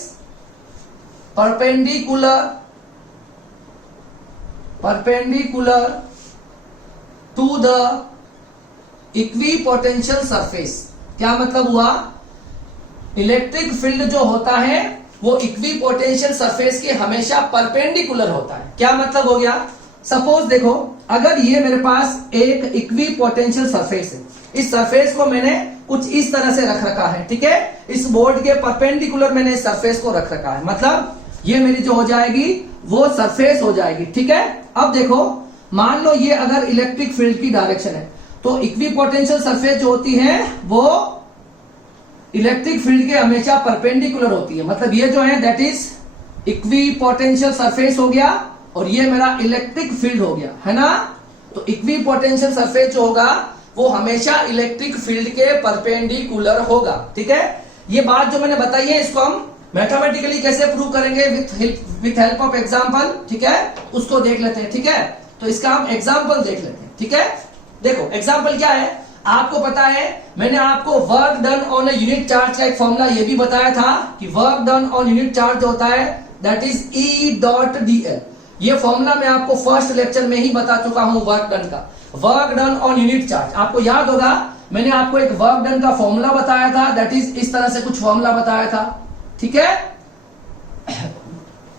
perpendicular to the equipotential surface. क्या मतलब हुआ, इलेक्ट्रिक फील्ड जो होता है वो इक्वी पोटेंशियल सरफेस के हमेशा परपेंडिकुलर होता है। क्या मतलब हो गया, सपोज देखो अगर ये मेरे पास एक इक्वी पोटेंशियल सरफेस है, इस सरफेस को मैंने कुछ इस तरह से रख रखा है। ठीक है, इस बोर्ड के परपेंडिकुलर मैंने इस सरफेस को रख रखा है, मतलब ये मेरी जो हो जाएगी वो सरफेस हो जाएगी। ठीक है, अब देखो मान लो ये अगर इलेक्ट्रिक फील्ड की डायरेक्शन है तो इक्वी पोटेंशियल सरफेस जो होती है वो इलेक्ट्रिक फील्ड के हमेशा परपेंडिकुलर होती है। मतलब ये जो है that is equi potential surface हो गया और ये मेरा इलेक्ट्रिक फील्ड हो गया, है ना। तो इक्वी पोटेंशियल सरफेस जो होगा वो हमेशा इलेक्ट्रिक फील्ड के परपेंडिकुलर होगा। ठीक है, ये बात जो मैंने बताई है इसको हम मैथमेटिकली कैसे प्रूव करेंगे विथ हेल्प ऑफ एग्जांपल। ठीक है, उसको देख लेते हैं। ठीक है, तो इसका हम एग्जांपल देख लेते हैं। ठीक है, देखो एग्जांपल क्या है, आपको पता है मैंने आपको work done on a unit charge का एक फॉर्मूला ये भी बताया था कि work done on unit charge होता है that is E dot dl। ये फॉर्मूला मैं आपको फर्स्ट लेक्चर में ही बता चुका हूं वर्क डन का, work done on unit charge. आपको याद होगा मैंने आपको एक वर्क डन का फॉर्मूला बताया था दैट इज इस तरह से कुछ फॉर्मूला बताया था। ठीक है,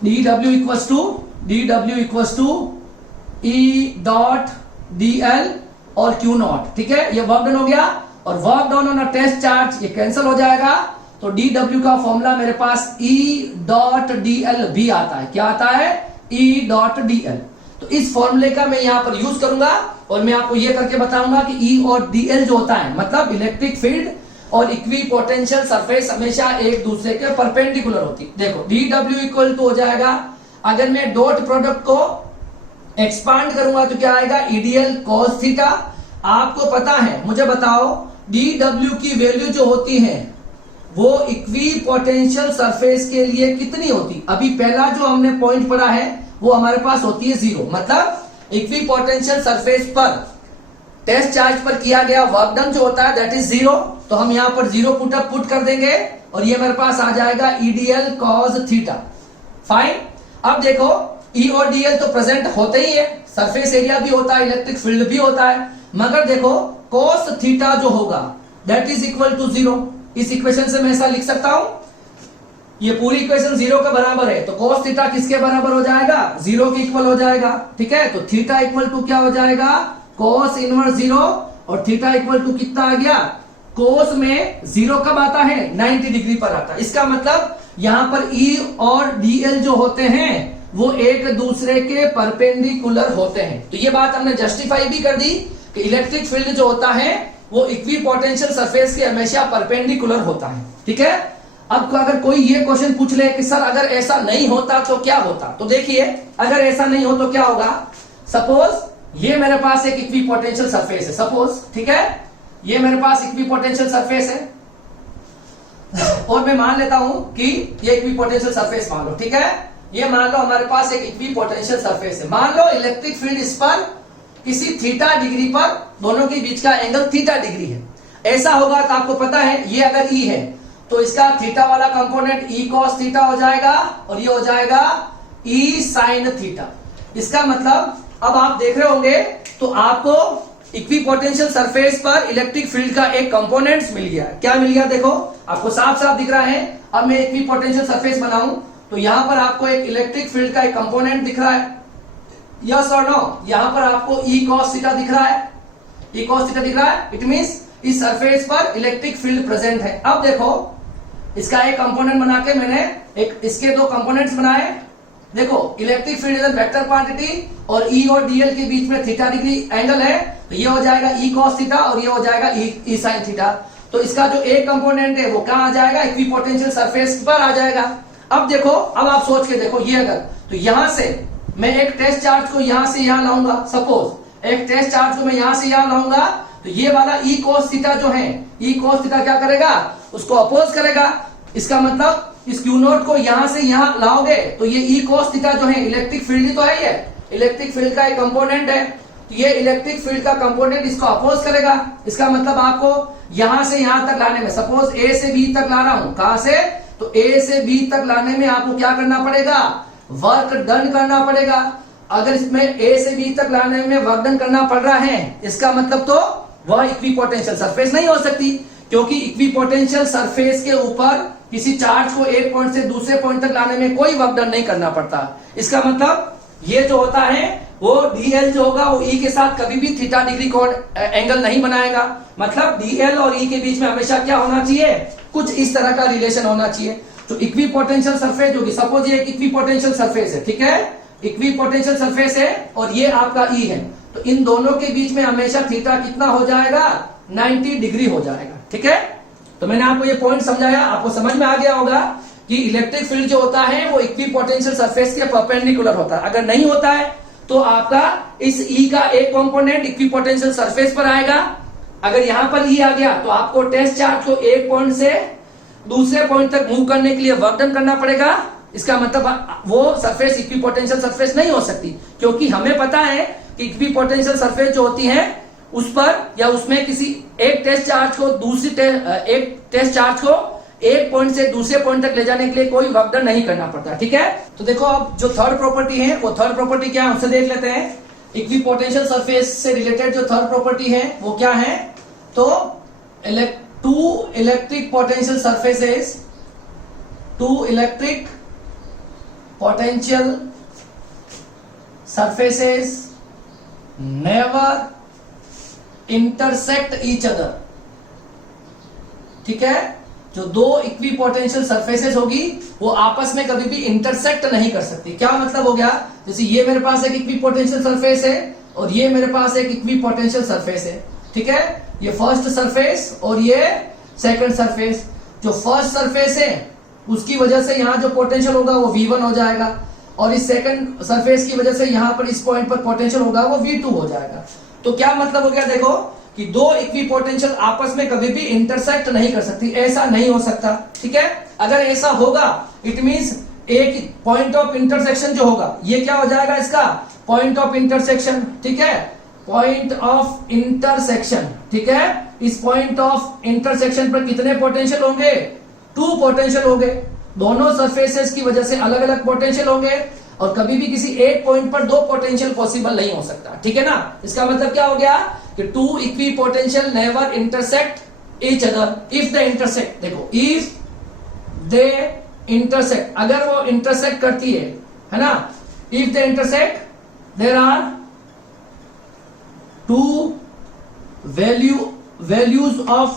dw equals to E dot dl और Q नॉट। ठीक है, ये वर्क डन हो गया और work done on a test charge ये कैंसिल हो जाएगा, तो dw का फॉर्मूला मेरे पास E डॉट dl भी आता है। क्या आता है? E dot dl। तो इस फॉर्मूले का मैं यहां पर यूज करूंगा और मैं आपको ये करके बताऊंगा कि E और dl जो होता है मतलब इलेक्ट्रिक फील्ड और इक्वी पोटेंशियल सरफेस हमेशा एक दूसरे के परपेंडिकुलर होती है। देखो dw इक्वल टू हो जाएगा, अगर मैं डॉट प्रोडक्ट को एक्सपांड करूंगा तो क्या आएगा? EDL cos theta. आपको पता है, मुझे बताओ dw की वैल्यू जो होती है वो इक्वी पोटेंशियल सरफेस के लिए कितनी होती? अभी पहला जो हमने पॉइंट पढ़ा है वो हमारे पास होती है 0। मतलब इक्वी पोटेंशियल सरफेस पर टेस्ट चार्ज पर किया गया वर्क डन जो होता है दैट इज 0। तो हम यहां पर 0 पुट कर देंगे और ये मेरे पास आ जाएगा EDL cos थीटा। फाइन। अब देखो E और dl तो प्रेजेंट होते ही है, सरफेस एरिया भी होता है, इलेक्ट्रिक फील्ड भी होता है, मगर देखो cos थीटा जो होगा दैट इज इक्वल टू 0। इस इक्वेशन से मैं ऐसा लिख सकता हूं, ये पूरी इक्वेशन 0 के बराबर है, तो cos थीटा किसके बराबर हो जाएगा? 0 के इक्वल हो जाएगा। ठीक है, तो थीटा इक्वल टू क्या हो जाएगा? cos इनवर्स 0 और थीटा इक्वल टू कितना आ गया? cos में 0 कब आता है? 90 डिग्री पर आता है। इसका मतलब यहां पर E और dl जो होते हैं वो एक दूसरे के परपेंडिकुलर होते हैं। तो ये बात हमने जस्टिफाई भी कर दी कि इलेक्ट्रिक फील्ड जो होता है वो इक्वी पोटेंशियल सरफेस के हमेशा परपेंडिकुलर होता है। ठीक है, अब अगर कोई ये क्वेश्चन पूछ ले कि सर अगर ऐसा नहीं होता तो क्या होता, तो देखिए अगर ऐसा नहीं हो तो क्या होगा। सपोज ये मेरे पास एक इक्वी पोटेंशियल सरफेस है, सपोज, ठीक है, ये मेरे पास इक्वी पोटेंशियल सरफेस है और मैं मान लेता हूं कि ये इक्वी पोटेंशियल सरफेस मान लो। ठीक है, ये मान लो हमारे पास एक इक्वी पोटेंशियल सरफेस है। मान लो इलेक्ट्रिक फील्ड इस पर किसी थीटा डिग्री पर, दोनों के बीच का एंगल थीटा डिग्री है। ऐसा होगा तो आपको पता है ये अगर E है तो इसका थीटा वाला कंपोनेंट E cos थीटा हो जाएगा और ये हो जाएगा E sin थीटा। इसका मतलब अब आप देख रहे होंगे तो आपको इक्वी पोटेंशियल सरफेस पर इलेक्ट्रिक फील्ड का एक कंपोनेंट मिल गया। क्या मिल गया? देखो आपको साफ साफ दिख रहा है। अब मैं इक्वी पोटेंशियल सरफेस बनाऊं तो यहां पर आपको एक इलेक्ट्रिक फील्ड का एक कंपोनेंट दिख रहा है, यस और नो? यहां पर आपको E cos थीटा दिख रहा है, E cos थीटा दिख रहा है, इट मींस इस सरफेस पर इलेक्ट्रिक फील्ड प्रेजेंट है। अब देखो इसका एक कंपोनेंट बना के मैंने एक इसके दो कंपोनेंट्स बनाए। देखो electric field is vector quantity और E और dl के बीच में थीटा डिग्री एंगल है, तो ये हो जाएगा E cos थीटा और ये हो जाएगा E sin थीटा। तो इसका जो एक कंपोनेंट है वो कहां आ जाएगा? इक्वी पोटेंशियल सरफेस पर आ जाएगा। अब देखो, अब आप सोच के देखो, ये अगर तो यहां से मैं एक टेस्ट चार्ज को यहां से यहां लाऊंगा, सपोज एक टेस्ट चार्ज को मैं यहां से यहां लाऊंगा तो ये वाला E cos थीटा जो है, E cos थीटा क्या करेगा? उसको अपोज करेगा। इसका मतलब इस Q नोट को यहां से यहां लाओगे तो ये E cos थीटा जो है इलेक्ट्रिक फील्ड ही तो है, ये इलेक्ट्रिक फील्ड का एक कंपोनेंट है, तो ये इलेक्ट्रिक फील्ड का कंपोनेंट इसको अपोज करेगा। इसका मतलब आपको यहां से यहां तक लाने में, सपोज A से B तक ला रहा हूं, कहां से? तो A से B तक लाने में आपको क्या करना पड़ेगा? वर्क डन करना पड़ेगा। अगर इसमें A से B तक लाने में वर्क डन करना पड़ रहा है इसका मतलब तो वह इक्वी पोटेंशियल सरफेस नहीं हो सकती, क्योंकि इक्वी पोटेंशियल सरफेस के ऊपर किसी चार्ज को एक पॉइंट से दूसरे पॉइंट तक लाने में कोई वर्क डन नहीं करना पड़ता। इसका मतलब ये जो होता है वो dl जो होगा वो E के साथ कभी भी थीटा डिग्री कोण एंगल नहीं बनाएगा। मतलब dl और E के बीच में हमेशा क्या होना चाहिए? कुछ इस तरह का रिलेशन होना चाहिए। तो इक्वी पोटेंशियल सरफेस होगी, सपोज ये एक इक्वी पोटेंशियल सरफेस है, ठीक है, इक्वी पोटेंशियल सरफेस है और ये आपका E है, तो इन दोनों के बीच में हमेशा थीटा कितना हो जाएगा? 90 डिग्री हो जाएगा। ठीक है, तो मैंने आपको ये पॉइंट समझाया, आपको समझ में आ गया होगा कि इलेक्ट्रिक फील्ड जो होता है वो इक्विपोटेंशियल सरफेस के परपेंडिकुलर होता है। अगर नहीं होता है तो आपका इस E का एक कंपोनेंट इक्विपोटेंशियल सरफेस पर आएगा। अगर यहां पर E आ गया तो आपको टेस्ट चार्ज को एक पॉइंट से दूसरे पॉइंट तक मूव करने के लिए वर्क डन करना पड़ेगा। इसका मतलब वो सरफेस इक्विपोटेंशियल सरफेस नहीं हो सकती, क्योंकि हमें पता है कि इक्विपोटेंशियल सरफेस जो होती है उस पर या उसमें किसी एक टेस्ट चार्ज को एक टेस्ट चार्ज को एक पॉइंट से दूसरे पॉइंट तक ले जाने के लिए कोई वर्क डन नहीं करना पड़ता। ठीक है, तो देखो अब जो थर्ड प्रॉपर्टी है वो थर्ड प्रॉपर्टी क्या है हमसे देख लेते हैं। इक्विपोटेंशियल सरफेस से रिलेटेड जो थर्ड प्रॉपर्टी है वो क्या है, तो two electric potential surfaces, two electric potential surfaces never intersect each other. ठीक है, जो दो इक्विपोटेंशियल सरफेसेस होगी वो आपस में कभी भी इंटरसेक्ट नहीं कर सकती। क्या मतलब हो गया, जैसे ये मेरे पास एक इक्विपोटेंशियल सरफेस है और ये मेरे पास एक इक्विपोटेंशियल सरफेस है। ठीक है, ये फर्स्ट सरफेस और ये सेकंड सरफेस। जो फर्स्ट सरफेस है उसकी वजह से यहां जो पोटेंशियल होगा वो V1 हो जाएगा, और इस सेकंड सरफेस की वजह से यहां पर इस पॉइंट पर पोटेंशियल होगा वो V2 हो जाएगा। तो क्या मतलब हो गया, देखो कि दो इक्विपोटेंशियल आपस में कभी भी इंटरसेक्ट नहीं कर सकती, ऐसा नहीं हो सकता। ठीक है, अगर ऐसा होगा इट मींस एक पॉइंट ऑफ इंटरसेक्शन जो होगा ये क्या हो जाएगा, इसका पॉइंट ऑफ इंटरसेक्शन। ठीक है, पॉइंट ऑफ इंटरसेक्शन। ठीक है, इस पॉइंट ऑफ इंटरसेक्शन पर कितने पोटेंशियल होंगे, 2 पोटेंशियल होंगे। दोनों सरफेसेस की वजह से अलग अलग पोटेंशियल होंगे और कभी भी किसी एक पॉइंट पर 2 पोटेंशियल पॉसिबल नहीं हो सकता। ठीक है ना, इसका मतलब क्या हो गया कि 2 equipotential never intersect each other if they intersect. देखो इफ दे इंटरसेक्ट, अगर वो इंटरसेक्ट करती है ना, if they intersect there are 2 values of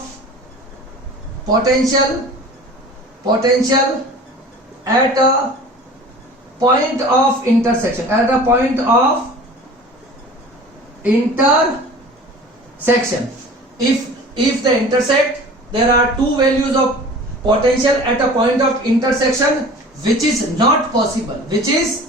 potential at a point of intersection, at a point of intersection. If they intersect, there are 2 values of potential at a point of intersection which is not possible, which is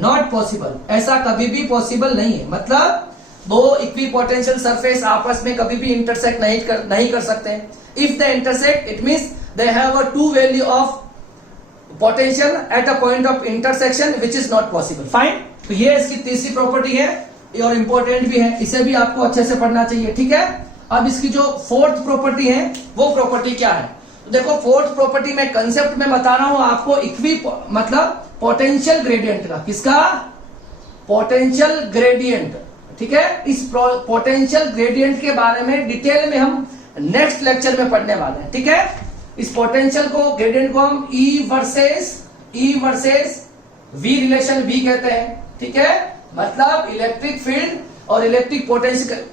not possible। ऐसा कभी भी possible नहीं है, मतलब दो equipotential surface आपस में कभी भी इंटरसेक्ट नहीं कर सकते। If they intersect it means they have a 2 value of potential at a point of intersection which is not possible. Fine, तो ये इसकी तीसरी प्रॉपर्टी है और इंपॉर्टेंट भी है, इसे भी आपको अच्छे से पढ़ना चाहिए। ठीक है, अब इसकी जो फोर्थ प्रॉपर्टी है वो प्रॉपर्टी क्या है, तो देखो फोर्थ प्रॉपर्टी में कंसेप्ट में बता रहा हूं आपको मतलब पोटेंशियल ग्रेडियंट का। किसका, पोटेंशियल ग्रेडियंट। ठीक है, इस पोटेंशियल ग्रेडियंट के बारे में डिटेल में हम नेक्स्ट लेक्चर में पढ़ने वाले हैं। ठीक है, इस पोटेंशियल को ग्रेडियंट को हम E versus V relation V कहते हैं। ठीक है, मतलब इलेक्ट्रिक फील्ड और इलेक्ट्रिक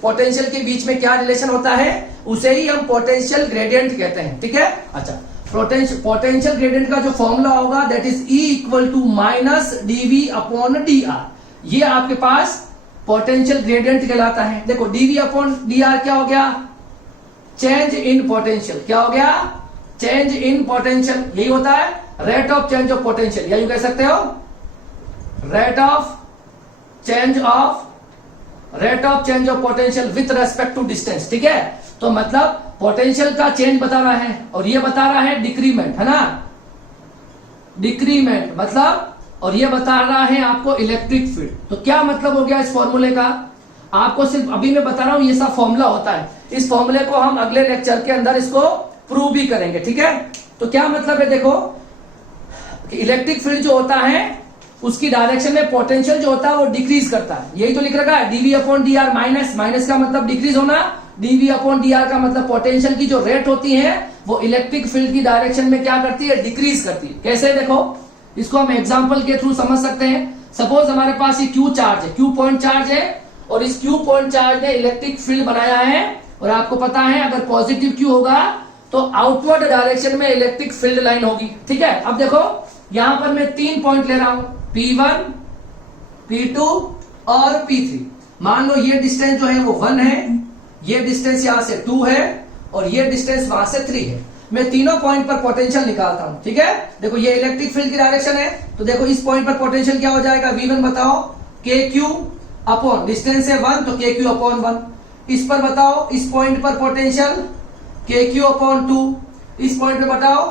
पोटेंशियल के बीच में क्या रिलेशन होता है उसे ही हम पोटेंशियल ग्रेडियंट कहते हैं। ठीक है, अच्छा पोटेंशियल ग्रेडियंट का जो फॉर्मूला होगा that is E equal to minus dV upon dr। ये आपके पास पोटेंशियल ग्रेडियंट कहलाता है। देखो dV अपॉन dr क्या हो गया, चेंज इन पोटेंशियल। क्या हो गया, चेंज इन पोटेंशियल। यही होता है rate of change of potential, या यूं कह सकते हो rate of change of potential with respect to distance. ठीक है, तो मतलब पोटेंशियल का चेंज बता रहा है और ये बता रहा है डिक्रीमेंट, है ना, डिक्रीमेंट मतलब, और ये बता रहा है आपको इलेक्ट्रिक फील्ड। तो क्या मतलब हो गया इस फॉर्मूले का, आपको सिर्फ अभी मैं बता रहा हूं ये सब फॉर्मूला होता है। इस फॉर्मूले को हम अगले लेक्चर के अंदर इसको प्रूव भी करेंगे। ठीक है, तो क्या मतलब है, देखो कि इलेक्ट्रिक फील्ड जो होता है उसकी डायरेक्शन में पोटेंशियल जो होता है वो डिक्रीज करता है। यही तो लिख रखा है dV अपॉन dr, माइनस का मतलब डिक्रीज होना, dV अपॉन dr का मतलब पोटेंशियल की जो रेट होती है वो इलेक्ट्रिक फील्ड की डायरेक्शन में क्या करती है, डिक्रीज करती है। कैसे, देखो इसको हम एग्जाम्पल के थ्रू समझ सकते हैं। सपोज हमारे पास ये Q चार्ज है, Q पॉइंट चार्ज है, और इस Q पॉइंट चार्ज ने इलेक्ट्रिक फील्ड बनाया है, और आपको पता है अगर पॉजिटिव Q होगा तो आउटवर्ड डायरेक्शन में इलेक्ट्रिक फील्ड लाइन होगी। ठीक है, अब देखो यहां पर मैं 3 पॉइंट ले रहा हूं, P1, P2 और P3। मान लो ये डिस्टेंस जो है वो 1 है, ये डिस्टेंस यहां से 2 है और ये डिस्टेंस वहां से 3 है। मैं तीनों पॉइंट पर पोटेंशियल निकालता हूं, ठीक है। देखो ये इलेक्ट्रिक फील्ड की डायरेक्शन है, तो देखो इस पॉइंट पर पोटेंशियल क्या हो जाएगा, V1 बताओ, KQ अपॉन डिस्टेंस है 1 तो KQ अपॉन 1। इस पर बताओ इस पॉइंट पर पोटेंशियल KQ अपॉन 2। इस पॉइंट पे बताओ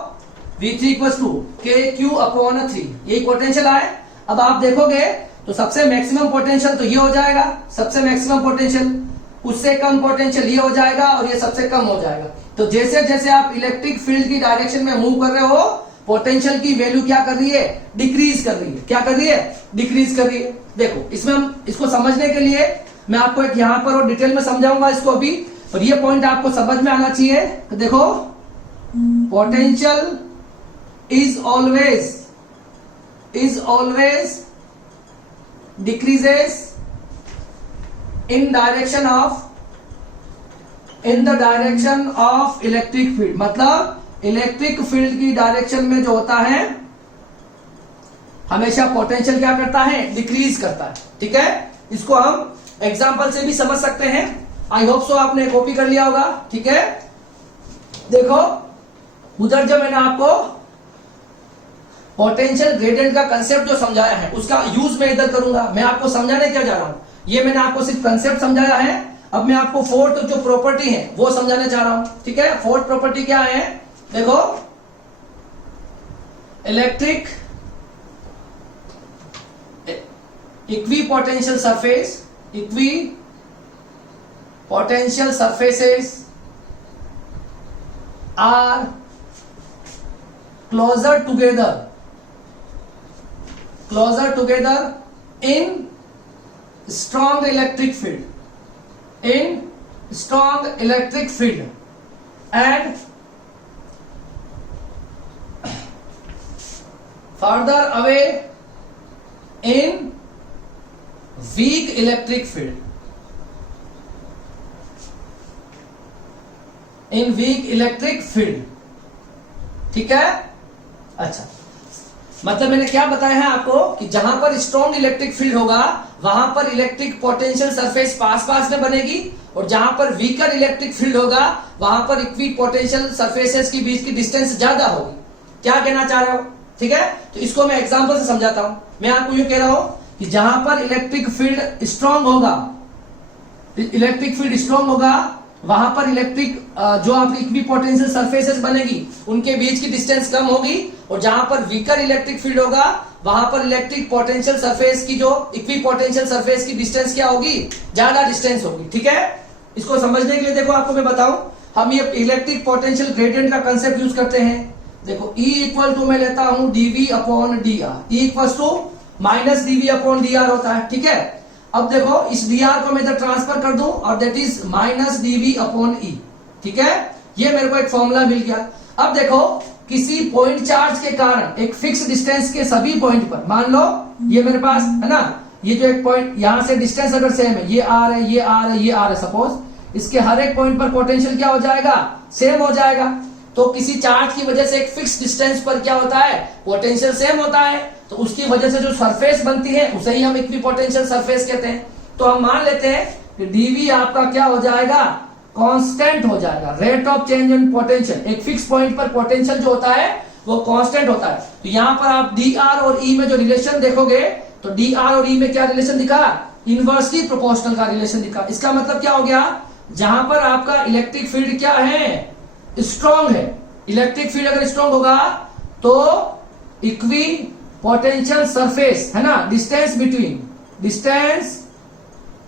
V3 equals to KQ upon 3, यही पोटेंशियल आए। अब आप देखोगे तो सबसे मैक्सिमम पोटेंशियल तो ये हो जाएगा, सबसे मैक्सिमम पोटेंशियल, उससे कम पोटेंशियल ये हो जाएगा और ये सबसे कम हो जाएगा। तो जैसे जैसे आप इलेक्ट्रिक फील्ड की डायरेक्शन में मूव कर रहे हो, पोटेंशियल की वैल्यू क्या कर रही है, डिक्रीज कर रही है। क्या कर रही है, डिक्रीज कर रही है। देखो इसमें हम इसको समझने के लिए मैं आपको एक यहां पर और डिटेल में समझाऊंगा इसको अभी, पर ये पॉइंट आपको समझ में आना चाहिए। तो देखो potential is always decreases in the direction of electric field। मतलब इलेक्ट्रिक फील्ड की डायरेक्शन में जो होता है हमेशा पोटेंशियल क्या करता है, डिक्रीज करता है, ठीक है। इसको हम एग्जांपल से भी समझ सकते हैं। आई होप सो आपने कॉपी कर लिया होगा, ठीक है। देखो उधर जो मैंने आपको पोटेंशियल ग्रेडियंट का कंसेप्ट जो समझाया है उसका यूज मैं इधर करूंगा। मैं आपको समझाने क्या जा रहा हूं, ये मैंने आपको सिर्फ कंसेप्ट समझाया है। अब मैं आपको फोर्थ जो प्रॉपर्टी है वो समझाने चाह रहा हूं, ठीक है। फोर्थ प्रॉपर्टी क्या है, देखो electric equipotential surfaces are closer together in strong electric field and further away in weak electric field, ठीक है। अच्छा, मतलब मैंने क्या बताया है आपको कि जहां पर स्ट्रॉन्ग इलेक्ट्रिक फील्ड होगा वहां पर इलेक्ट्रिक पोटेंशियल सरफेस पास में बनेगी, और जहां पर वीकर इलेक्ट्रिक फील्ड होगा वहां पर इक्वी पोटेंशियल सरफेसेस के बीच की डिस्टेंस ज्यादा होगी। क्या कहना चाह रहे हो, ठीक है। तो इसको मैं एग्जांपल से समझाता हूं। मैं आपको ये कह रहा हूं कि जहां पर इलेक्ट्रिक फील्ड स्ट्रांग होगा वहां पर इलेक्ट्रिक जो आपकी इक्वी पोटेंशियल सरफेसेस बनेगी उनके बीच की डिस्टेंस कम होगी, और जहां पर वीकर इलेक्ट्रिक फील्ड होगा वहां पर इलेक्ट्रिक पोटेंशियल सरफेस की जो इक्वी पोटेंशियल सरफेस की डिस्टेंस क्या होगी, ज्यादा डिस्टेंस होगी, ठीक है। इसको समझने के लिए देखो आपको मैं बताऊं, हम ये इलेक्ट्रिक पोटेंशियल ग्रेडियंट का कंसेप्ट यूज करते हैं। देखो E इक्वल टू मैं लेता हूं dV upon dr, E equal to minus dV upon dr होता है, ठीक है। अब देखो इस dr को मैं इधर ट्रांसफर कर दूं और that is minus dV upon E, ठीक है। ये मेरे को एक फॉर्मूला मिल गया। अब देखो किसी पॉइंट चार्ज के कारण एक फिक्स डिस्टेंस के सभी पॉइंट पर, मान लो ये मेरे पास है ना, ये जो एक पॉइंट यहां से डिस्टेंस अगर सेम है, ये आर है, ये आर है, ये आर है, सपोज इसके हर एक पॉइंट पर पोटेंशियल क्या हो जाएगा, सेम हो जाएगा। तो किसी चार्ज की वजह से एक फिक्स डिस्टेंस पर क्या होता है, पोटेंशियल सेम होता है, तो उसकी वजह से जो सरफेस बनती है उसे ही हम इक्विपोटेंशियल सरफेस कहते हैं। तो हम मान लेते हैं कि dV आपका क्या हो जाएगा, कांस्टेंट हो जाएगा, rate of change in potential. एक फिक्स पॉइंट पर पोटेंशियल जो होता है वो कांस्टेंट होता है। तो यहां पर आप dr और E में जो रिलेशन देखोगे तो dr और E में क्या रिलेशन दिखा, इनवर्सली प्रोपोर्शनल का रिलेशन दिखा। इसका मतलब क्या हो गया, जहां पर आपका इलेक्ट्रिक फील्ड क्या है, स्ट्रॉन्ग है। इलेक्ट्रिक फील्ड अगर स्ट्रॉन्ग होगा तो इक्वी पोटेंशियल सरफेस है ना, distance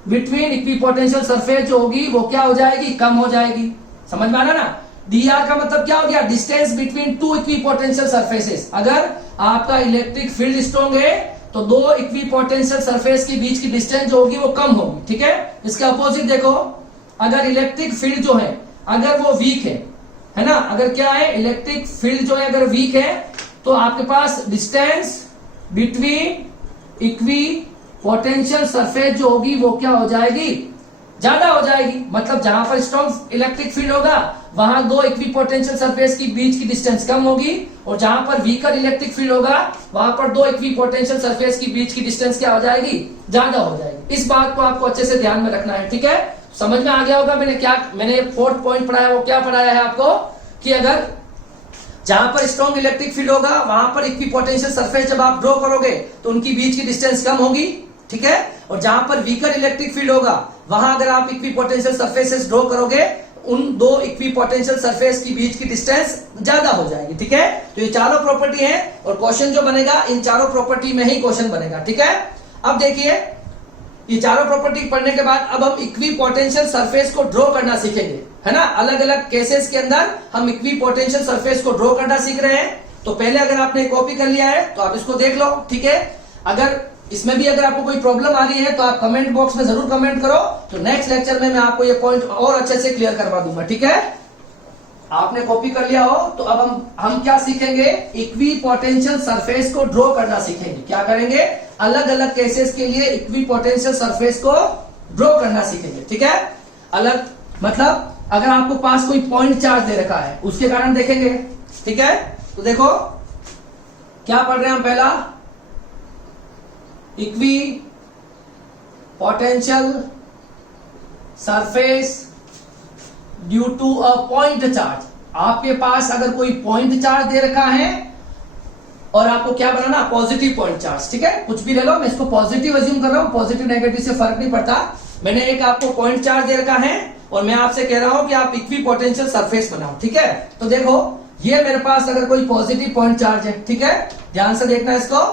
between equipotential surface जो होगी वो क्या हो जाएगी, कम हो जाएगी। समझ में आ रहा ना, dr का मतलब क्या हो गया, distance between two equi potential surfaces. अगर आपका इलेक्ट्रिक फील्ड स्ट्रॉन्ग है तो दो इक्वी पोटेंशियल सरफेस के बीच की डिस्टेंस जो होगी वो कम होगी, ठीक है। इसका अपोजिट देखो, अगर इलेक्ट्रिक फील्ड जो है अगर वो वीक है ना, अगर क्या है, इलेक्ट्रिक फील्ड जो है अगर वीक है तो आपके पास distance between equipotential surface जो होगी वो क्या हो जाएगी, ज्यादा हो जाएगी। मतलब जहां पर स्ट्रॉन्ग इलेक्ट्रिक फील्ड होगा वहां दो इक्वी पोटेंशियल सरफेस की बीच की डिस्टेंस कम होगी, और जहां पर वीकर इलेक्ट्रिक फील्ड होगा वहां पर दो इक्वी पोटेंशियल सरफेस की बीच की डिस्टेंस क्या हो जाएगी, ज्यादा हो जाएगी। इस बात को आपको अच्छे से ध्यान में रखना है, ठीक है। समझ में आ गया होगा मैंने फोर्थ पॉइंट पढ़ाया, वो क्या पढ़ाया है आपको कि अगर जहां पर स्ट्रॉन्ग इलेक्ट्रिक फील्ड होगा वहां पर इक्विपोटेंशियल सरफेस जब आप ड्रॉ करोगे तो उनकी बीच की डिस्टेंस कम होगी, ठीक है। और जहां पर वीकर इलेक्ट्रिक फील्ड होगा वहां अगर आप इक्विपोटेंशियल सरफेसेस ड्रॉ करोगे उन दो इक्विपोटेंशियल सरफेस की बीच की डिस्टेंस ज्यादा हो जाएगी, ठीक है। तो ये चारों प्रॉपर्टी है और क्वेश्चन जो बनेगा इन चारों प्रॉपर्टी में ही क्वेश्चन बनेगा, ठीक है। अब देखिए ये चारों प्रॉपर्टी पढ़ने के बाद अब हम इक्विपोटेंशियल सरफेस को ड्रॉ करना सीखेंगे, है ना। अलग अलग केसेस के अंदर हम इक्विपोटेंशियल सरफेस को ड्रॉ करना सीख रहे हैं। तो पहले अगर आपने कॉपी कर लिया है तो आप इसको देख लो, ठीक है। अगर इसमें भी अगर आपको कोई प्रॉब्लम आ रही है तो आप कमेंट बॉक्स में जरूर कमेंट करो, तो नेक्स्ट लेक्चर में मैं आपको ये पॉइंट और अच्छे से क्लियर करवा दूंगा, ठीक है। आपने कॉपी कर लिया हो तो अब हम क्या सीखेंगे, इक्विपोटेंशियल सरफेस को ड्रॉ करना सीखेंगे। क्या करेंगे, अलग अलग केसेस के लिए इक्विपोटेंशियल सरफेस को ड्रॉ करना सीखेंगे, ठीक है। अलग मतलब अगर आपको पास कोई पॉइंट चार्ज दे रखा है उसके कारण देखेंगे, ठीक है। तो देखो क्या पढ़ रहे हैं हम, पहला equipotential surface due to a point charge. आपके पास अगर कोई पॉइंट चार्ज दे रखा है और आपको क्या बनाना, पॉजिटिव पॉइंट चार्ज, ठीक है। कुछ भी ले लो, मैं इसको पॉजिटिव अज्यूम कर रहा हूं, पॉजिटिव नेगेटिव से फर्क नहीं पड़ता। मैंने एक आपको पॉइंट चार्ज दे रखा है और मैं आपसे कह रहा हूं कि आप इक्विपोटेंशियल सरफेस बनाओ, ठीक है। तो देखो ये मेरे पास अगर कोई पॉजिटिव पॉइंट चार्ज है, ठीक है, ध्यान से देखना इसको।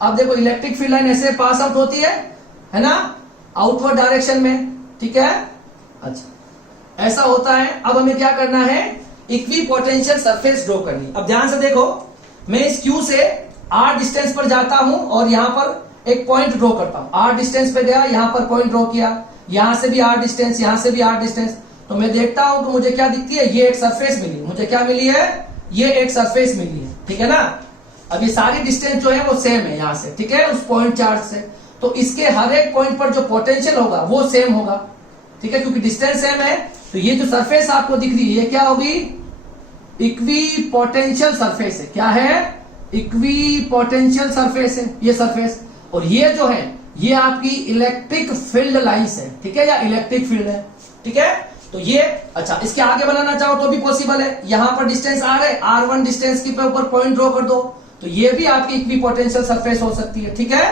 अब देखो इलेक्ट्रिक फील्ड लाइन ऐसे पास आउट होती है ना, आउटवर्ड डायरेक्शन में, ठीक है। अच्छा ऐसा होता है। अब हमें क्या करना है, इक्विपोटेंशियल सरफेस ड्रॉ करनी। अब ध्यान से देखो, मैं इस Q से R डिस्टेंस पर जाता हूं और यहां पर एक पॉइंट ड्रॉ करता हूं। R डिस्टेंस पे गया, यहां पर पॉइंट ड्रॉ किया, यहां से भी R डिस्टेंस, यहां से भी R डिस्टेंस। तो मैं देखता हूं तो मुझे क्या दिखती है, ये एक सरफेस मिली, मुझे क्या मिली है, ये एक सरफेस मिली है, ठीक है ना। अब ये सारी डिस्टेंस जो है वो सेम है यहां से, ठीक है, उस पॉइंट चार्ज से। तो इसके हर एक पॉइंट पर जो पोटेंशियल होगा वो सेम होगा, ठीक है, क्योंकि डिस्टेंस सेम है। तो ये जो सरफेस आपको दिख रही है ये क्या होगी, इक्विपोटेंशियल सरफेस है। क्या है, इक्विपोटेंशियल सरफेस है ये सरफेस। और ये जो है ये आपकी इलेक्ट्रिक फील्ड लाइंस है, ठीक है, या इलेक्ट्रिक फील्ड है, ठीक है। तो ये अच्छा, इसके आगे बनाना चाहो तो भी पॉसिबल है। यहां पर डिस्टेंस R है, R1 डिस्टेंस के ऊपर पॉइंट ड्रॉ कर दो, तो ये भी आपकी इक्विपोटेंशियल सरफेस हो सकती है, ठीक है।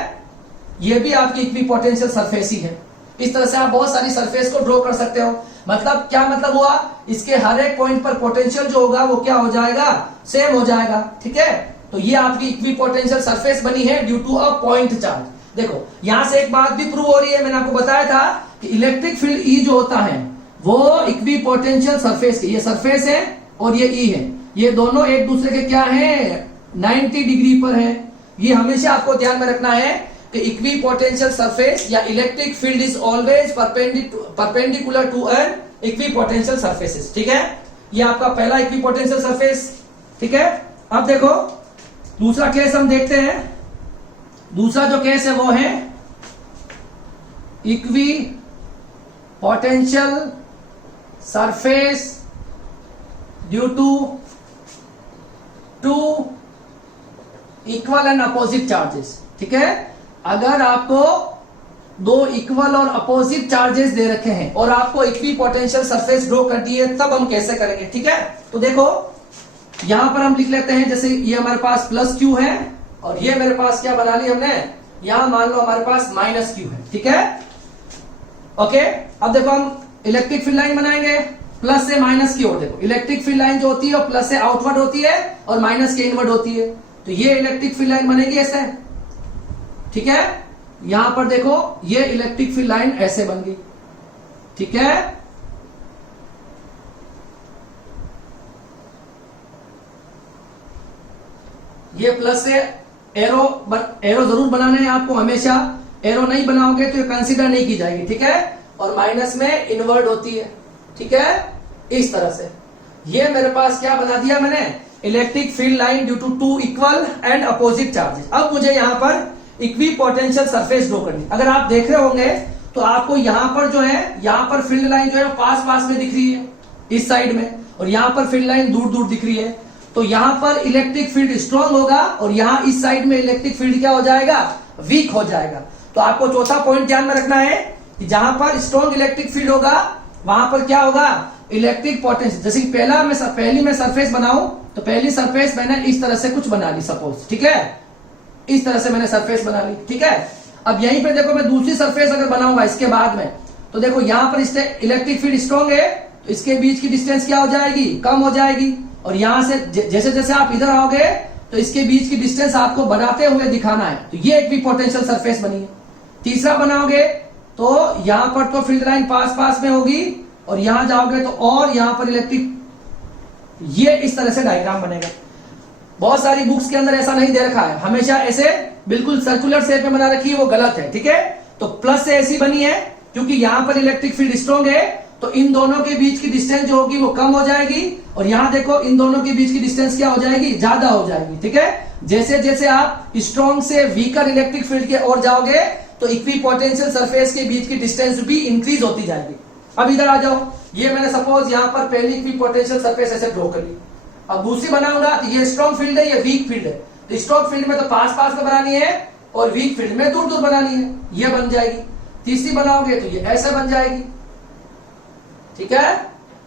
ये भी आपकी इक्विपोटेंशियल सरफेस ही है। इस तरह से आप बहुत सारी सरफेस को ड्रॉ कर सकते हो। मतलब क्या मतलब हुआ, इसके हर एक पॉइंट पर पोटेंशियल जो होगा वो क्या हो जाएगा, सेम हो जाएगा, ठीक है। तो ये आपकी इक्विपोटेंशियल सरफेस बनी है due to a point charge. देखो यहां से एक बात भी प्रूव हो रही है, मैंने आपको बताया था कि इलेक्ट्रिक फील्ड E जो होता है वो इक्विपोटेंशियल सरफेस की, ये सरफेस है और ये E है, ये दोनों एक दूसरे के क्या है, 90 डिग्री पर है। ये हमेशा आपको ध्यान में रखना है कि इक्विपोटेंशियल सरफेस या electric field is always perpendicular to an equipotential surfaces, ठीक है। ये आपका पहला इक्विपोटेंशियल सरफेस, ठीक है। अब देखो दूसरा केस हम देखते हैं। दूसरा जो केस है वो है equipotential surface due to two equal and opposite charges, ठीक है। अगर आपको दो इक्वल और अपोजिट चार्जेस दे रखे हैं और आपको इक्विपोटेंशियल सरफेस ड्रॉ कर दी है, तब हम कैसे करेंगे, ठीक है। तो देखो यहां पर हम लिख लेते हैं, जैसे ये हमारे पास प्लस Q है और ये मेरे पास क्या बना ली हमने, यहां मान लो हमारे पास माइनस Q है, ठीक है, ओके। अब देखो हम इलेक्ट्रिक फील्ड लाइन बनाएंगे प्लस से माइनस की ओर। देखो इलेक्ट्रिक फील्ड लाइन जो होती है वो प्लस से आउटवर्ड होती है और माइनस के इनवर्ड होती है। तो ये इलेक्ट्रिक फील्ड लाइन बनेगी ऐसे, ठीक है। यहां पर देखो ये इलेक्ट्रिक फील्ड लाइन ऐसे बन गई, ठीक है। ये प्लस से एरो जरूर बनाने हैं आपको हमेशा, एरो नहीं बनाओगे तो ये कंसीडर नहीं की जाएगी, ठीक है। और माइनस में इनवर्ड होती है, ठीक है, इस तरह से। ये मेरे पास क्या बना दिया मैंने, electric field line due to two equal and opposite charges. अब मुझे यहां पर इक्विपोटेंशियल सरफेस ड्रॉ करनी। अगर आप देख रहे होंगे तो आपको यहां पर जो है, यहां पर फील्ड लाइन जो है पास पास में दिख रही है इस साइड में, और यहां पर फील्ड लाइन दूर दूर दिख रही है। तो यहां पर इलेक्ट्रिक फील्ड स्ट्रांग होगा और यहां इस साइड में इलेक्ट्रिक फील्ड क्या हो जाएगा, वीक हो जाएगा। तो आपको चौथा पॉइंट ध्यान में रखना है कि जहां पर स्ट्रांग इलेक्ट्रिक फील्ड होगा वहां पर क्या होगा, इलेक्ट्रिक पोटेंशियल, जैसे कि पहली मैं सरफेस बनाऊं तो पहली सरफेस मैंने इस तरह से कुछ बना ली सपोज, ठीक है, इस तरह से मैंने सरफेस बना ली, ठीक है। अब यहीं पे देखो मैं दूसरी सरफेस अगर बनाऊंगा इसके बाद में, तो देखो यहां पर इससे इलेक्ट्रिक फील्ड स्ट्रॉन्ग है तो इसके बीच की डिस्टेंस क्या हो जाएगी, कम हो जाएगी। और यहां से जैसे जैसे आप इधर आओगे तो इसके बीच की डिस्टेंस आपको बढ़ाते हुए दिखाना है, तो ये इक्विपोटेंशियल सरफेस बनी है। तीसरा बनाओगे तो यहां पर तो फील्ड लाइन पास पास में होगी और यहां जाओगे तो और यहां पर इलेक्ट्रिक, ये इस तरह से डायग्राम बनेगा। बहुत सारी बुक्स के अंदर ऐसा नहीं दे रखा है, हमेशा ऐसे बिल्कुल सर्कुलर शेप में बना रखी है, वो गलत है, ठीक है। तो प्लस से ऐसी बनी है क्योंकि यहां पर इलेक्ट्रिक फील्ड स्ट्रॉन्ग है तो इन दोनों के बीच की डिस्टेंस जो होगी वो कम हो जाएगी, और यहां देखो इन दोनों के बीच की डिस्टेंस क्या हो जाएगी, ज्यादा हो जाएगी, ठीक है। जैसे जैसे आप स्ट्रॉन्ग से वीकर इलेक्ट्रिक फील्ड के ओर जाओगे तो इक्विपोटेंशियल सरफेस के बीच की डिस्टेंस भी इंक्रीज होती जाएगी। अब इधर आ जाओ, ये मैंने सपोज यहां पर पहली इक्विपोटेंशियल सरफेस ऐसे ड्रॉ कर ली। अब दूसरी बनाऊंगा तो ये स्ट्रॉन्ग फील्ड है, ये वीक फील्ड है, तो स्ट्रॉन्ग फील्ड में तो पास पास में बनानी है और वीक फील्ड में दूर दूर बनानी है, ये बन जाएगी। तीसरी बनाओगे तो ये ऐसे बन जाएगी, ठीक है,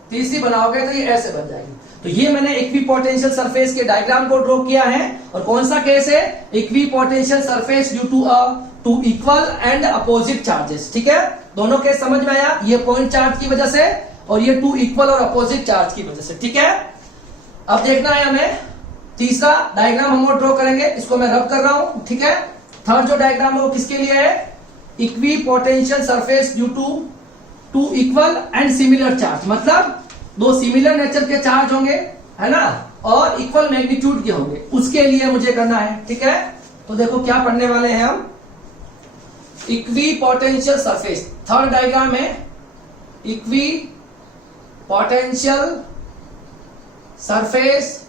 तीसरी बनाओगे तो ये ऐसे बन जाएगी। तो ये मैंने इक्विपोटेंशियल सरफेस के डायग्राम को ड्रॉ किया है। और कौन सा केस है, equipotential surface due to equal and opposite charges, ठीक है। दोनों केस समझ में आया, ये पॉइंट चार्ज की वजह से और ये टू इक्वल और अपोजिट चार्ज की वजह से, ठीक है। अब देखना है हमें तीसरा डायग्राम हम और ड्रॉ करेंगे, इसको मैं रब कर रहा हूं, ठीक है। थर्ड जो डायग्राम है वो किसके लिए है, equipotential surface due to equal and similar charge, मतलब दो सिमिलर नेचर के चार्ज होंगे, है ना, और इक्वल मैग्नीट्यूड के होंगे, उसके लिए मुझे करना है, ठीक है। तो देखो क्या पढ़ने वाले हैं हम, इक्विपोटेंशियल सरफेस, थर्ड डायग्राम है equipotential surface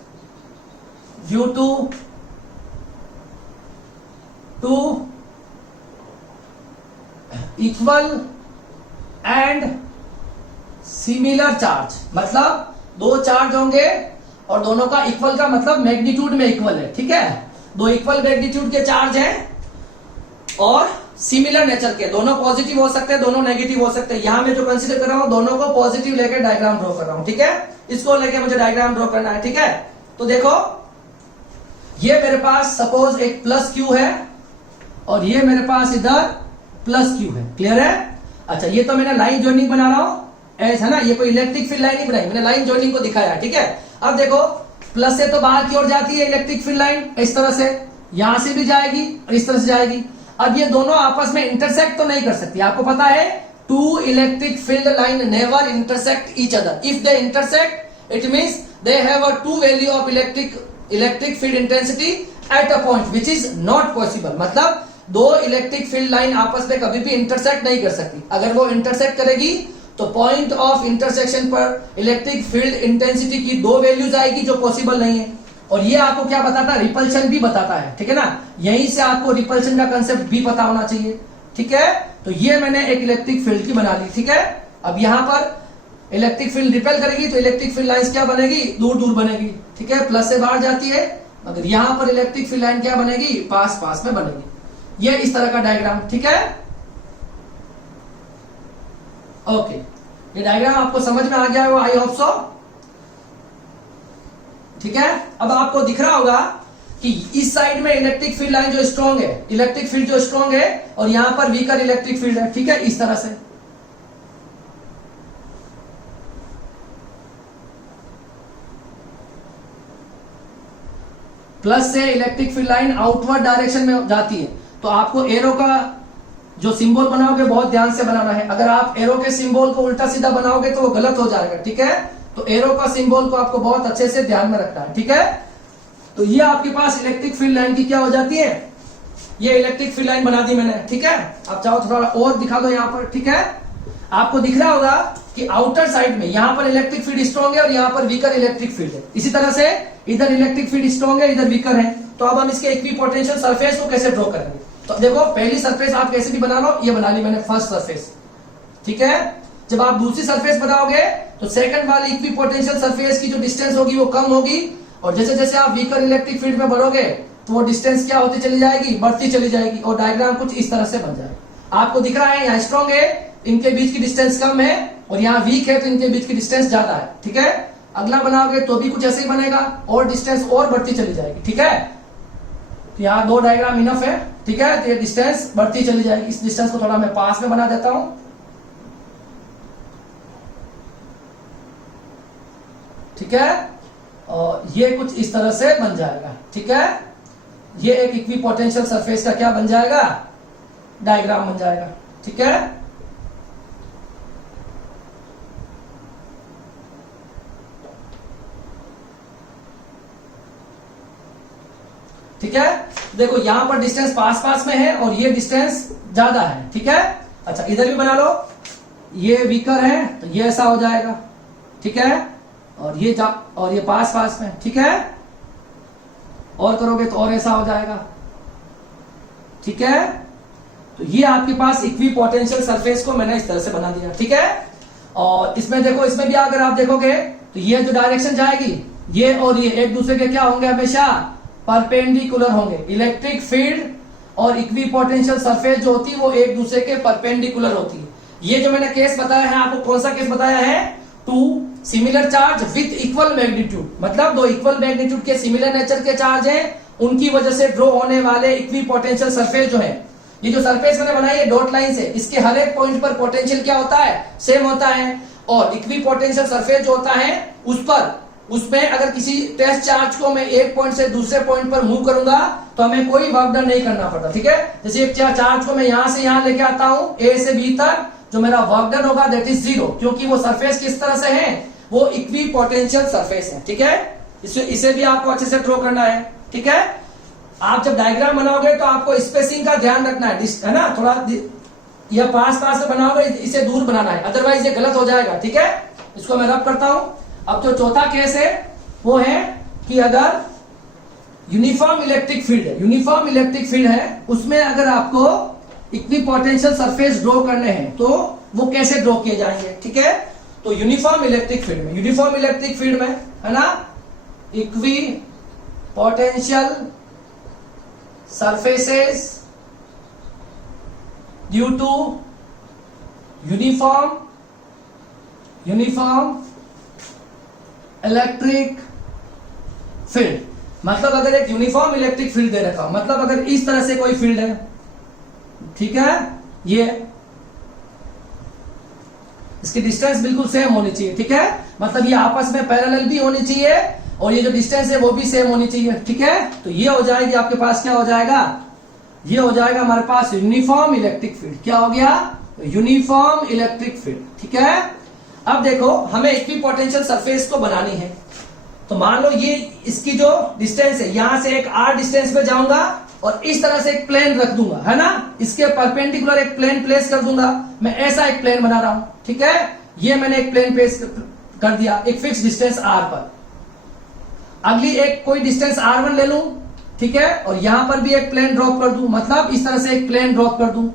due to equal and similar charge, मतलब दो चार्ज होंगे और दोनों का इक्वल का मतलब मैग्नीट्यूड में इक्वल है, ठीक है। दो इक्वल मैग्नीट्यूड के चार्ज हैं और सिमिलर नेचर के, दोनों पॉजिटिव हो सकते हैं, दोनों नेगेटिव हो सकते हैं। यहां मैं जो कंसीडर कर रहा हूं दोनों को पॉजिटिव लेकर डायग्राम ड्रॉ कर रहा हूं, ठीक है। इसको लेके मुझे डायग्राम ड्रॉ करना है, ठीक है। तो देखो ये मेरे पास सपोज एक प्लस क्यू है और ये मेरे पास इधर प्लस क्यू है, क्लियर है। अच्छा, ये तो मैंने लाइन ज्वाइनिंग बना रहा हूं ऐसा है ना, ये कोई इलेक्ट्रिक फील्ड लाइन नहीं बनाई, मैंने लाइन ज्वाइनिंग को दिखाया, ठीक है। अब देखो प्लस से तो बाहर की ओर जाती है इलेक्ट्रिक फील्ड लाइन, इस तरह से यहां से भी जाएगी और इस तरह से जाएगी। अब ये दोनों आपस में इंटरसेक्ट तो नहीं कर सकती, आपको पता है two electric field line never intersect each other, if they intersect it means they have a two value of electric field intensity at a point which is not possible, मतलब दो इलेक्ट्रिक फील्ड लाइन आपस में कभी भी intersect नहीं कर सकती। अगर वो इंटरसेक्ट करेगी तो पॉइंट ऑफ इंटरसेक्शन पर इलेक्ट्रिक फील्ड इंटेंसिटी की दो वैल्यूज आएगी जो पॉसिबल नहीं है। और ये आपको क्या बताता है, रिपल्शन भी बताता है, ठीक है ना। यहीं से आपको रिपल्शन का कंसेप्ट भी पता होना चाहिए, ठीक है। तो ये मैंने एक इलेक्ट्रिक फील्ड की बना ली, ठीक है। अब यहां पर इलेक्ट्रिक फील्ड रिपेल करेगी तो इलेक्ट्रिक फील्ड लाइंस क्या बनेगी, दूर दूर बनेगी, ठीक है, प्लस से बाहर जाती है, मगर यहां पर इलेक्ट्रिक फील्ड लाइन क्या बनेगी, पास पास में बनेगी। ये इस तरह का डायग्राम, ठीक है। ओके, ये डायग्राम आपको समझ में आ गया है, आई होप सो, ठीक है। अब आपको दिख रहा होगा कि इस साइड में इलेक्ट्रिक फील्ड लाइन जो स्ट्रॉन्ग है, इलेक्ट्रिक फील्ड जो स्ट्रॉन्ग है और यहां पर वीकर इलेक्ट्रिक फील्ड है, ठीक है, इस तरह से। प्लस से electric field line outward direction में जाती है, तो आपको एरो का जो सिंबल बनाओगे बहुत ध्यान से बनाना है। अगर आप एरो के सिंबल को उल्टा सीधा बनाओगे तो वो गलत हो जाएगा, ठीक है। तो एरो का सिंबल को आपको बहुत अच्छे से ध्यान में रखना है, ठीक है। तो ये आपके पास इलेक्ट्रिक फील्ड लाइन की क्या हो जाती है, ये इलेक्ट्रिक फील्ड लाइन बना दी मैंने, ठीक है। आप चाहो थोड़ा और दिखा दो यहाँ पर, ठीक है। आपको दिख रहा होगा कि आउटर साइड में यहाँ पर इलेक्ट्रिक फील्ड स्ट्रॉन्ग है और यहाँ पर वीकर इलेक्ट्रिक फील्ड है। इसी तरह से इधर इलेक्ट्रिक फील्ड स्ट्रॉन्ग है, इधर वीकर है। तो अब हम इसके इक्विपोटेंशियल सरफेस को कैसे ड्रॉ करेंगे, तो देखो पहली सरफेस आप कैसे भी बना लो, ये बना ली मैंने फर्स्ट सरफेस, ठीक है। जब आप दूसरी सरफेस बनाओगे तो सेकंड वाली इक्विपोटेंशियल सरफेस की जो डिस्टेंस होगी वो कम होगी, और जैसे जैसे आप वीकर इलेक्ट्रिक फील्ड में बढ़ोगे तो वो डिस्टेंस क्या होती चली जाएगी, बढ़ती चली जाएगी, और डायग्राम कुछ इस तरह से बन जाएगा। आपको दिख रहा है यहाँ स्ट्रॉन्ग है, इनके बीच की डिस्टेंस कम है, और यहाँ वीक है तो इनके बीच की डिस्टेंस ज्यादा है, ठीक है। अगला बनाओगे तो भी कुछ ऐसे ही बनेगा और डिस्टेंस और बढ़ती चली जाएगी, ठीक है। तो यहाँ 2 डायग्राम इनफ है, ठीक है। तो ये डिस्टेंस बढ़ती चली जाएगी। इस डिस्टेंस को थोड़ा मैं पास में बना देता हूं, ठीक है। और ये कुछ इस तरह से बन जाएगा, ठीक है। ये एक इक्विपोटेंशियल सरफेस का क्या बन जाएगा, डायग्राम बन जाएगा, ठीक है। ठीक है, देखो यहां पर डिस्टेंस पास पास में है और ये डिस्टेंस ज्यादा है, ठीक है। अच्छा इधर भी बना लो, ये वीकर है तो ये ऐसा हो जाएगा, ठीक है। और ये पास पास में, ठीक है। और करोगे तो और ऐसा हो जाएगा, ठीक है। तो ये आपके पास इक्विपोटेंशियल सरफेस को मैंने इस तरह से बना दिया, ठीक है। और इसमें देखो, इसमें भी अगर आप देखोगे तो ये जो डायरेक्शन जाएगी, ये और ये एक दूसरे के क्या होंगे, हमेशा परपेंडिकुलर होंगे। इलेक्ट्रिक फील्ड और इक्विपोटेंशियल सरफेस जो होती है वो एक दूसरे के परपेंडिकुलर होती है। ये जो मैंने केस बताया है आपको, कौन सा केस बताया है, 2 similar charge with equal magnitude, मतलब 2 इक्वल मैग्नीट्यूड के सिमिलर नेचर के चार्ज हैं, उनकी वजह से ड्रॉ होने वाले इक्विपोटेंशियल सरफेस जो है, ये जो सरफेस मैंने बनाई है डॉट लाइन से, इसके हर एक पॉइंट पर पोटेंशियल क्या होता है, सेम होता है। और इक्विपोटेंशियल सरफेस जो होता है उसमें अगर किसी टेस्ट चार्ज को मैं एक पॉइंट से दूसरे पॉइंट पर मूव करूंगा तो हमें कोई वर्क डन नहीं करना पड़ता, ठीक है। जैसे एक चार्ज को मैं यहां से यहां लेके आता हूं ए से बी तक, जो मेरा वर्क डन होगा दैट इज 0, क्योंकि वो सरफेस किस तरह से है, वो इक्विपोटेंशियल सरफेस है, ठीक है। इसे भी आपको अच्छे से ड्रॉ करना है, ठीक है। आप जब डायग्राम बनाओगे तो आपको स्पेसिंग का ध्यान रखना है ना, थोड़ा यह पास पास से बनाओगे, इसे दूर बनाना है, अदरवाइज ये गलत हो जाएगा, ठीक है। इसको मैं रब करता हूं। अब जो चौथा केस है वो है कि अगर यूनिफॉर्म इलेक्ट्रिक फील्ड है, यूनिफॉर्म इलेक्ट्रिक फील्ड है, उसमें अगर आपको इक्विपोटेंशियल सरफेस ड्रॉ करने हैं तो वो कैसे ड्रॉ किए जाएंगे, ठीक है। तो यूनिफॉर्म इलेक्ट्रिक फील्ड में, यूनिफॉर्म इलेक्ट्रिक फील्ड में है ना, equipotential surfaces due to uniform electric field, मतलब अगर एक यूनिफॉर्म इलेक्ट्रिक फील्ड दे रखा हो, मतलब अगर इस तरह से कोई फील्ड है, ठीक है, ये इसकी डिस्टेंस बिल्कुल सेम होनी चाहिए, ठीक है। मतलब ये आपस में पैरेलल भी होनी चाहिए और ये जो डिस्टेंस है वो भी सेम होनी चाहिए, ठीक है। तो ये हो जाएगी आपके पास, क्या हो जाएगा, ये हो जाएगा हमारे पास यूनिफॉर्म इलेक्ट्रिक फील्ड। क्या हो गया, यूनिफॉर्म इलेक्ट्रिक फील्ड, ठीक है। अब देखो हमें इक्विपोटेंशियल सरफेस को बनानी है, तो मान लो ये इसकी जो डिस्टेंस है, यहां से एक r डिस्टेंस पे जाऊंगा और इस तरह से एक प्लेन रख दूंगा, है ना, इसके परपेंडिकुलर एक प्लेन प्लेस कर दूंगा। मैं ऐसा एक प्लेन बना रहा हूं, ठीक है। ये मैंने एक प्लेन प्लेस कर दिया एक फिक्स डिस्टेंस r पर। अगली एक कोई डिस्टेंस r1 ले लूं, ठीक है, और यहां पर भी एक प्लेन ड्रॉप कर दूं, मतलब इस तरह से एक प्लेन ड्रॉप कर दूं,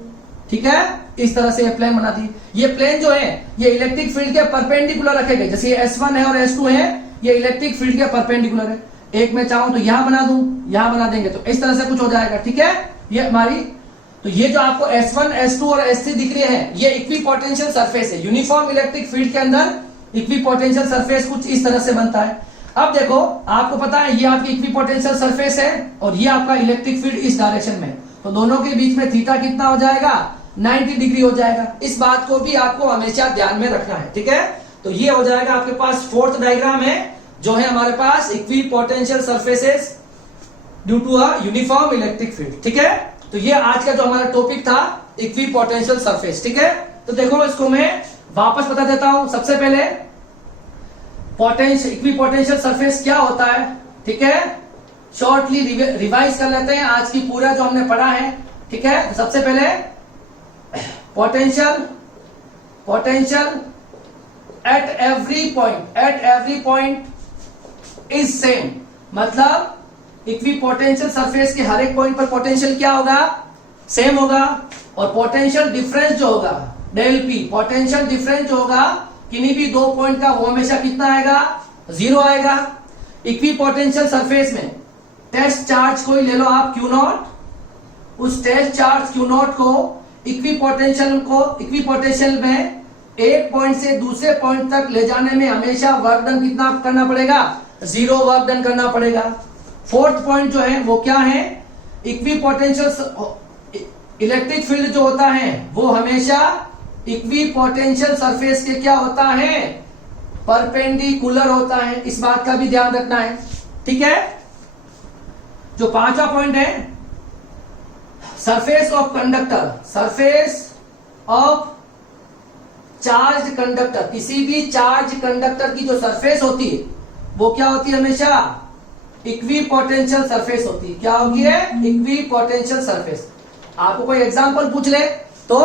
ठीक है। इस तरह से ये प्लेन बना दी। ये प्लेन जो है ये इलेक्ट्रिक फील्ड के परपेंडिकुलर रखे गए, जैसे ये S1 है और S2 है, ये इलेक्ट्रिक फील्ड के परपेंडिकुलर है। एक मैं चाहूं तो यहां बना दूं, यहां बना देंगे तो इस तरह से कुछ हो जाएगा, ठीक है। ये हमारी, तो ये जो आपको S1, S2 और S3 दिख रहे हैं, ये इक्विपोटेंशियल सरफेस है। यूनिफॉर्म इलेक्ट्रिक फील्ड के अंदर इक्विपोटेंशियल सरफेस कुछ इस तरह से बनता है। अब देखो आपको पता है ये आपकी इक्विपोटेंशियल सरफेस है और ये आपका इलेक्ट्रिक फील्ड इस डायरेक्शन में, तो दोनों के बीच में थीटा कितना हो जाएगा, 90 डिग्री हो जाएगा। इस बात को भी आपको हमेशा ध्यान में रखना है, ठीक है। तो ये हो जाएगा आपके पास फोर्थ डायग्राम है, जो है हमारे पास equipotential surfaces due to a uniform electric field, ठीक है। तो ये आज का जो हमारा टॉपिक था इक्विपोटेंशियल सरफेस, ठीक है। तो देखो इसको मैं वापस बता देता हूं। सबसे पहले इक्विपोटेंशियल सरफेस क्या होता है, ठीक है, शॉर्टली रिवाइज कर लेते हैं आज की पूरा जो हमने पढ़ा है, ठीक है। तो सबसे पहले potential at every point is same, मतलब इक्विपोटेंशियल सरफेस के हर एक पॉइंट पर पोटेंशियल क्या होगा, सेम होगा। और पोटेंशियल डिफरेंस जो होगा डेल पी, पोटेंशियल डिफरेंस जो होगा किन्हीं भी दो पॉइंट का, वो हमेशा कितना आएगा, 0 आएगा। इक्विपोटेंशियल सरफेस में टेस्ट चार्ज कोई ले लो आप Q0, उस टेस्ट चार्ज Q0 को इक्विपोटेंशियल में एक पॉइंट से दूसरे पॉइंट तक ले जाने में हमेशा वर्क डन कितना करना पड़ेगा, 0 वर्क डन करना पड़ेगा। फोर्थ पॉइंट जो है वो क्या है, इक्वी पोटेंशियल इलेक्ट्रिक फील्ड जो होता है वो हमेशा इक्वी पोटेंशियल सरफेस के क्या होता है, परपेंडिकुलर होता है। इस बात का भी ध्यान रखना है, ठीक है। जो पांचवा पॉइंट है, surface of conductor, surface of charge conductor, किसी भी चार्ज कंडक्टर की जो सरफेस होती है वो क्या होती है, हमेशा इक्वी पोटेंशियल सरफेस होती है। क्या होगी है, इक्वी पोटेंशियल सरफेस। आपको कोई एग्जांपल पूछ ले तो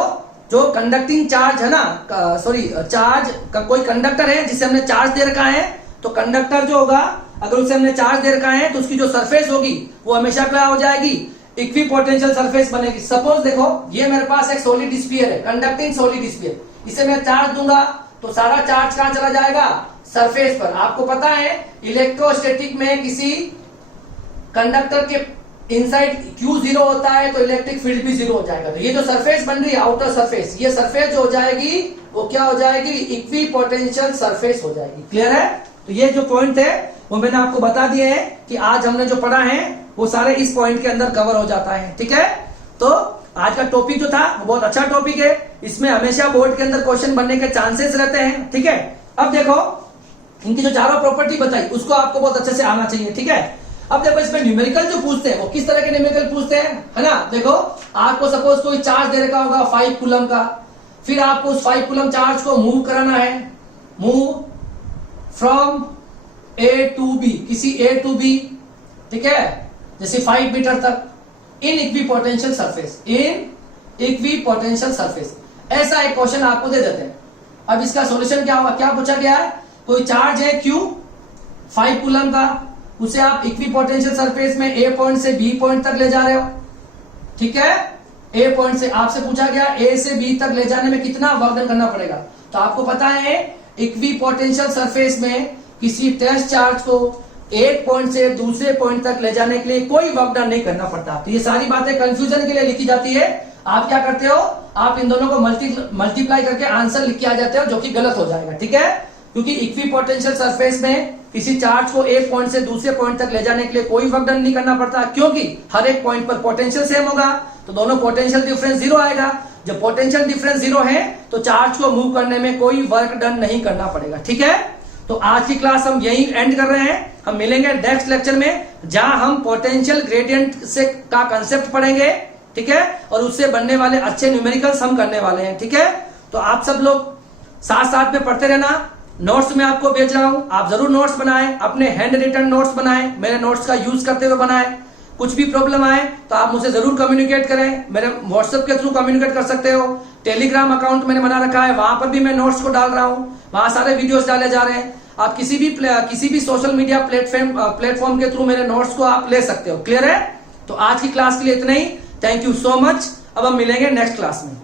जो कंडक्टिंग चार्ज है ना, चार्ज का कोई कंडक्टर है जिसे हमने चार्ज दे रखा है, तो कंडक्टर जो होगा अगर उसे हमने चार्ज दे रखा है तो उसकी जो सरफेस होगी वो हमेशा क्या हो जाएगी, इक्वी पोटेंशियल सरफेस बनेगी। सपोज देखो ये मेरे पास एक सॉलिड स्फीयर है, कंडक्टिंग सॉलिड स्फीयर, इसे मैं चार्ज दूंगा तो सारा चार्ज कहां चला जाएगा, सरफेस पर। आपको पता है इलेक्ट्रोस्टैटिक में किसी कंडक्टर के इनसाइड Q 0 होता है तो इलेक्ट्रिक फील्ड भी 0 हो जाएगा। तो ये जो सरफेस बन रही है आउटर सरफेस, ये सरफेस जो हो जाएगी वो क्या हो जाएगी, इक्वी पोटेंशियल सरफेस हो जाएगी। क्लियर है। तो ये जो पॉइंट है वो मैंने आपको बता दिए हैं कि आज हमने जो पढ़ा है वो सारे इस पॉइंट के अंदर कवर हो जाता है, ठीक है। तो आज का टॉपिक जो था वो बहुत अच्छा टॉपिक है, इसमें हमेशा बोर्ड के अंदर क्वेश्चन बनने के चांसेस रहते हैं, ठीक है। अब देखो इनकी जो चारों प्रॉपर्टी बताई उसको आपको बहुत अच्छे से आना चाहिए, ठीक है। अब देखो इसमें न्यूमेरिकल जो पूछते हैं वो किस तरह के न्यूमेरिकल पूछते हैं, है ना। देखो आपको सपोज कोई चार्ज दे रखा होगा 5 कूलम का, फिर आपको उस 5 कूलम चार्ज को मूव कराना है, move from A to B, किसी A टू B, ठीक है, जैसे 5 मीटर तक इन इक्वी पोटेंशियल सरफेस, इन इक्वी पोटेंशियल सरफेस। ऐसा एक क्वेश्चन आपको दे देते हैं। अब इसका सॉल्यूशन क्या होगा, क्या पूछा गया है, कोई चार्ज है Q 5 कूलम का, उसे आप इक्वी पोटेंशियल सरफेस में A पॉइंट से B पॉइंट तक ले जा रहे हो, ठीक है। A पॉइंट से आपसे पूछा गया A से B तक ले जाने में कितना वर्क डन करना पड़ेगा। तो आपको पता है इक्वी पोटेंशियल सरफेस में किसी टेस्ट चार्ज को एक पॉइंट से दूसरे पॉइंट तक ले जाने के लिए कोई वर्क डन नहीं करना पड़ता। तो ये सारी बातें कंफ्यूजन के लिए लिखी जाती है। आप क्या करते हो, आप इन दोनों को मल्टीप्लाई करके आंसर लिख के आ जाते हो, जो कि गलत हो जाएगा, ठीक है। क्योंकि इक्वी पोटेंशियल सरफेस में किसी चार्ज को एक पॉइंट से दूसरे पॉइंट तक ले जाने के लिए कोई वर्क डन नहीं करना पड़ता, क्योंकि हर एक पॉइंट पर पोटेंशियल सेम होगा, तो दोनों पोटेंशियल डिफरेंस 0 आएगा। जब पोटेंशियल डिफरेंस 0 है तो चार्ज को मूव करने में कोई वर्क डन नहीं करना पड़ेगा, ठीक है। तो आज की क्लास हम यही एंड कर रहे हैं। हम मिलेंगे नेक्स्ट लेक्चर में, जहां हम पोटेंशियल ग्रेडियंट से का कंसेप्ट पढ़ेंगे, ठीक है, और उससे बनने वाले अच्छे न्यूमेरिकल्स हम करने वाले हैं, ठीक है। तो आप सब लोग साथ साथ में पढ़ते रहना। नोट्स में आपको भेज रहा हूं, आप जरूर नोट्स बनाएं, अपने हैंड रिटन नोट्स बनाएं, मेरे नोट्स का यूज करते हुए बनाएं। कुछ भी प्रॉब्लम आए तो आप मुझसे जरूर कम्युनिकेट करें, मेरे व्हाट्सएप के थ्रू कम्युनिकेट कर सकते हो। टेलीग्राम अकाउंट मैंने बना रखा है, वहां पर भी मैं नोट्स को डाल रहा हूं, वहां सारे वीडियोस डाले जा रहे हैं। आप किसी भी सोशल मीडिया प्लेटफॉर्म के थ्रू मेरे नोट्स को आप ले सकते हो। क्लियर है। तो आज की क्लास के लिए इतना ही। Thank you so much. अब हम मिलेंगे नेक्स्ट क्लास में।